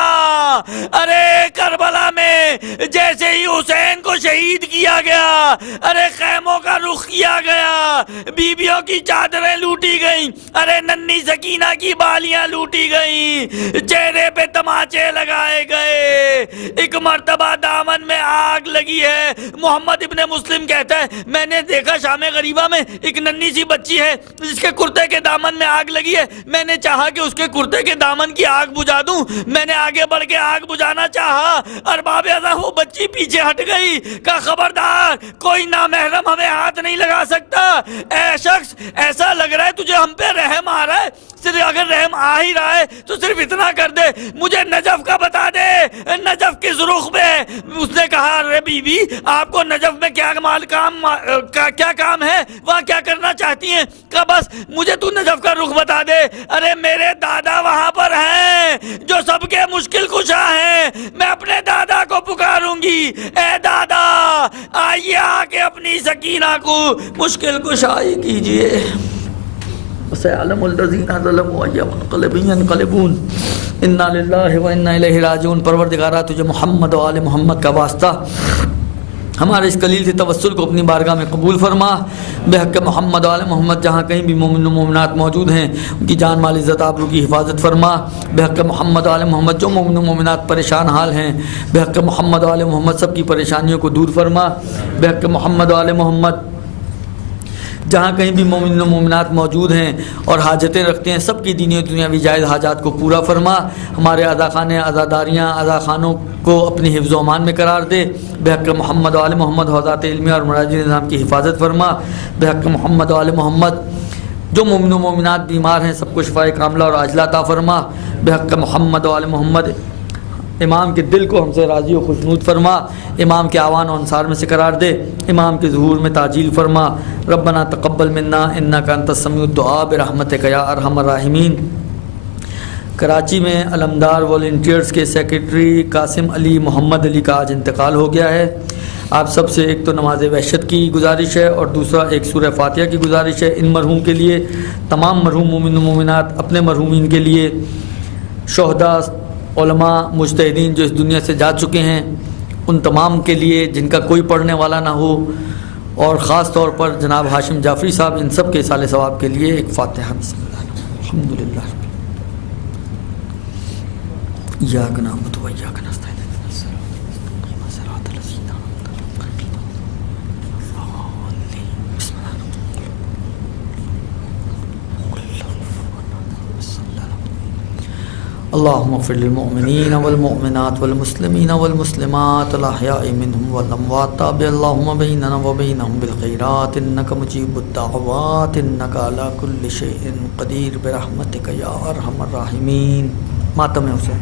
ارے کربلا میں جیسے ہی حسین کو شہید کیا گیا، ارے خیموں کا رخ کیا گیا، بیویوں کی چادریں لوٹی گئیں، ارے ننھی سکینہ کی بالیاں لوٹی گئیں، چہرے پہ تماچے لگائے گئے، ایک مرتبہ دامن میں آگ لگی ہے۔ محمد ابن مسلم کہتا ہے میں نے دیکھا شام غریبہ میں ایک ننھی سی بچی ہے جس کے کرتے کے دامن میں آگ لگی ہے، میں نے چاہا کہ اس کے کرتے کے دامن کی آگ بجھا دوں، میں نے آگے بڑھ کے آگ بجھانا چاہا، ارباب اعضاء وہ بچی پیچھے ہٹ گئی، کہا خبردار کوئی نامحرم ہمیں ہاتھ نہیں لگا سکتا، اے شخص ایسا لگ رہا ہے تجھے ہم پہ رحم آ رہا ہے، صرف اگر رحم آ ہی رہا ہے تو صرف اتنا کر دے مجھے نجف کا بتا دے، نجف کس رخ میں؟ اس نے کہا ارے بی بی آپ کو نجف میں کیا کام ہے، وہاں کیا کرنا چاہتی ہیں؟ کہا بس مجھے تو نجف کا رخ بتا دے، ارے میرے دادا وہاں پر ہیں جو سب کے مشکل کشا ہیں، میں اپنے دادا کو پکاروں گی، اے دادا آئیے آ کے اپنی سکینہ کو مشکل کشائی کیجئے۔ سيعلم الذين ظلموا أي منقلب ينقلبون انا للہ وانا الیہ راجعون۔ پروردگارہ تجھے محمد و آل محمد کا واسطہ ہمارے اس قلیل سے توسل کو اپنی بارگاہ میں قبول فرما، بحق محمد و آل محمد جہاں کہیں بھی مومن و مومنات موجود ہیں ان کی جان مال عزت آبرو کی حفاظت فرما، بحق محمد و آل محمد جو مومن و مومنات پریشان حال ہیں بحق محمد و آل محمد سب کی پریشانیوں کو دور فرما، بحق محمد و آل محمد جہاں کہیں بھی مومن و مومنات موجود ہیں اور حاجتیں رکھتے ہیں سب کی دینی و دنیاوی جائز حاجات کو پورا فرما، ہمارے عزاخانے عزاداریاں عزاخانوں کو اپنی حفظ و امان میں قرار دے، بحق محمد و آل محمد حوزات علمیہ اور مراجع نظام کی حفاظت فرما، بحق محمد و آل محمد جو مومن و مومنات بیمار ہیں سب کو شفائے کاملہ اور عاجلہ عطا فرما، بحق محمد و آل محمد امام کے دل کو ہم سے راضی و خوشنود فرما، امام کے آوان و انصار میں سے قرار دے، امام کے ظہور میں تعجیل فرما، ربنا تقبل منا انک انت السمیع الدعاء برحمتک یا ارحم الراحمین۔ کراچی میں علمدار والنٹیئرز کے سیکریٹری قاسم علی محمد علی کا آج انتقال ہو گیا ہے۔ آپ سب سے ایک تو نماز وحشت کی گزارش ہے اور دوسرا ایک سورہ فاتحہ کی گزارش ہے ان مرحوم کے لیے، تمام مرحوم مومن و مومنات اپنے مرحومین کے لیے، شہداء علماء مجتہدین جو اس دنیا سے جا چکے ہیں ان تمام کے لیے جن کا کوئی پڑھنے والا نہ ہو، اور خاص طور پر جناب ہاشم جعفری صاحب ان سب کے اصال ثواب کے لیے ایک فاتحہ۔ بسم اللہ الحمدللہ ایاک نعبد و ایاک نستعین اللهم اغفر للمؤمنين والمؤمنات والمسلمين والمسلمات الأحياء منهم والأموات تابع اللهم بيننا وبينهم بالخيرات إنك مجيب الدعوات إنك على كل شيء قدير برحمتك يا أرحم الراحمين۔ ماتم حسین۔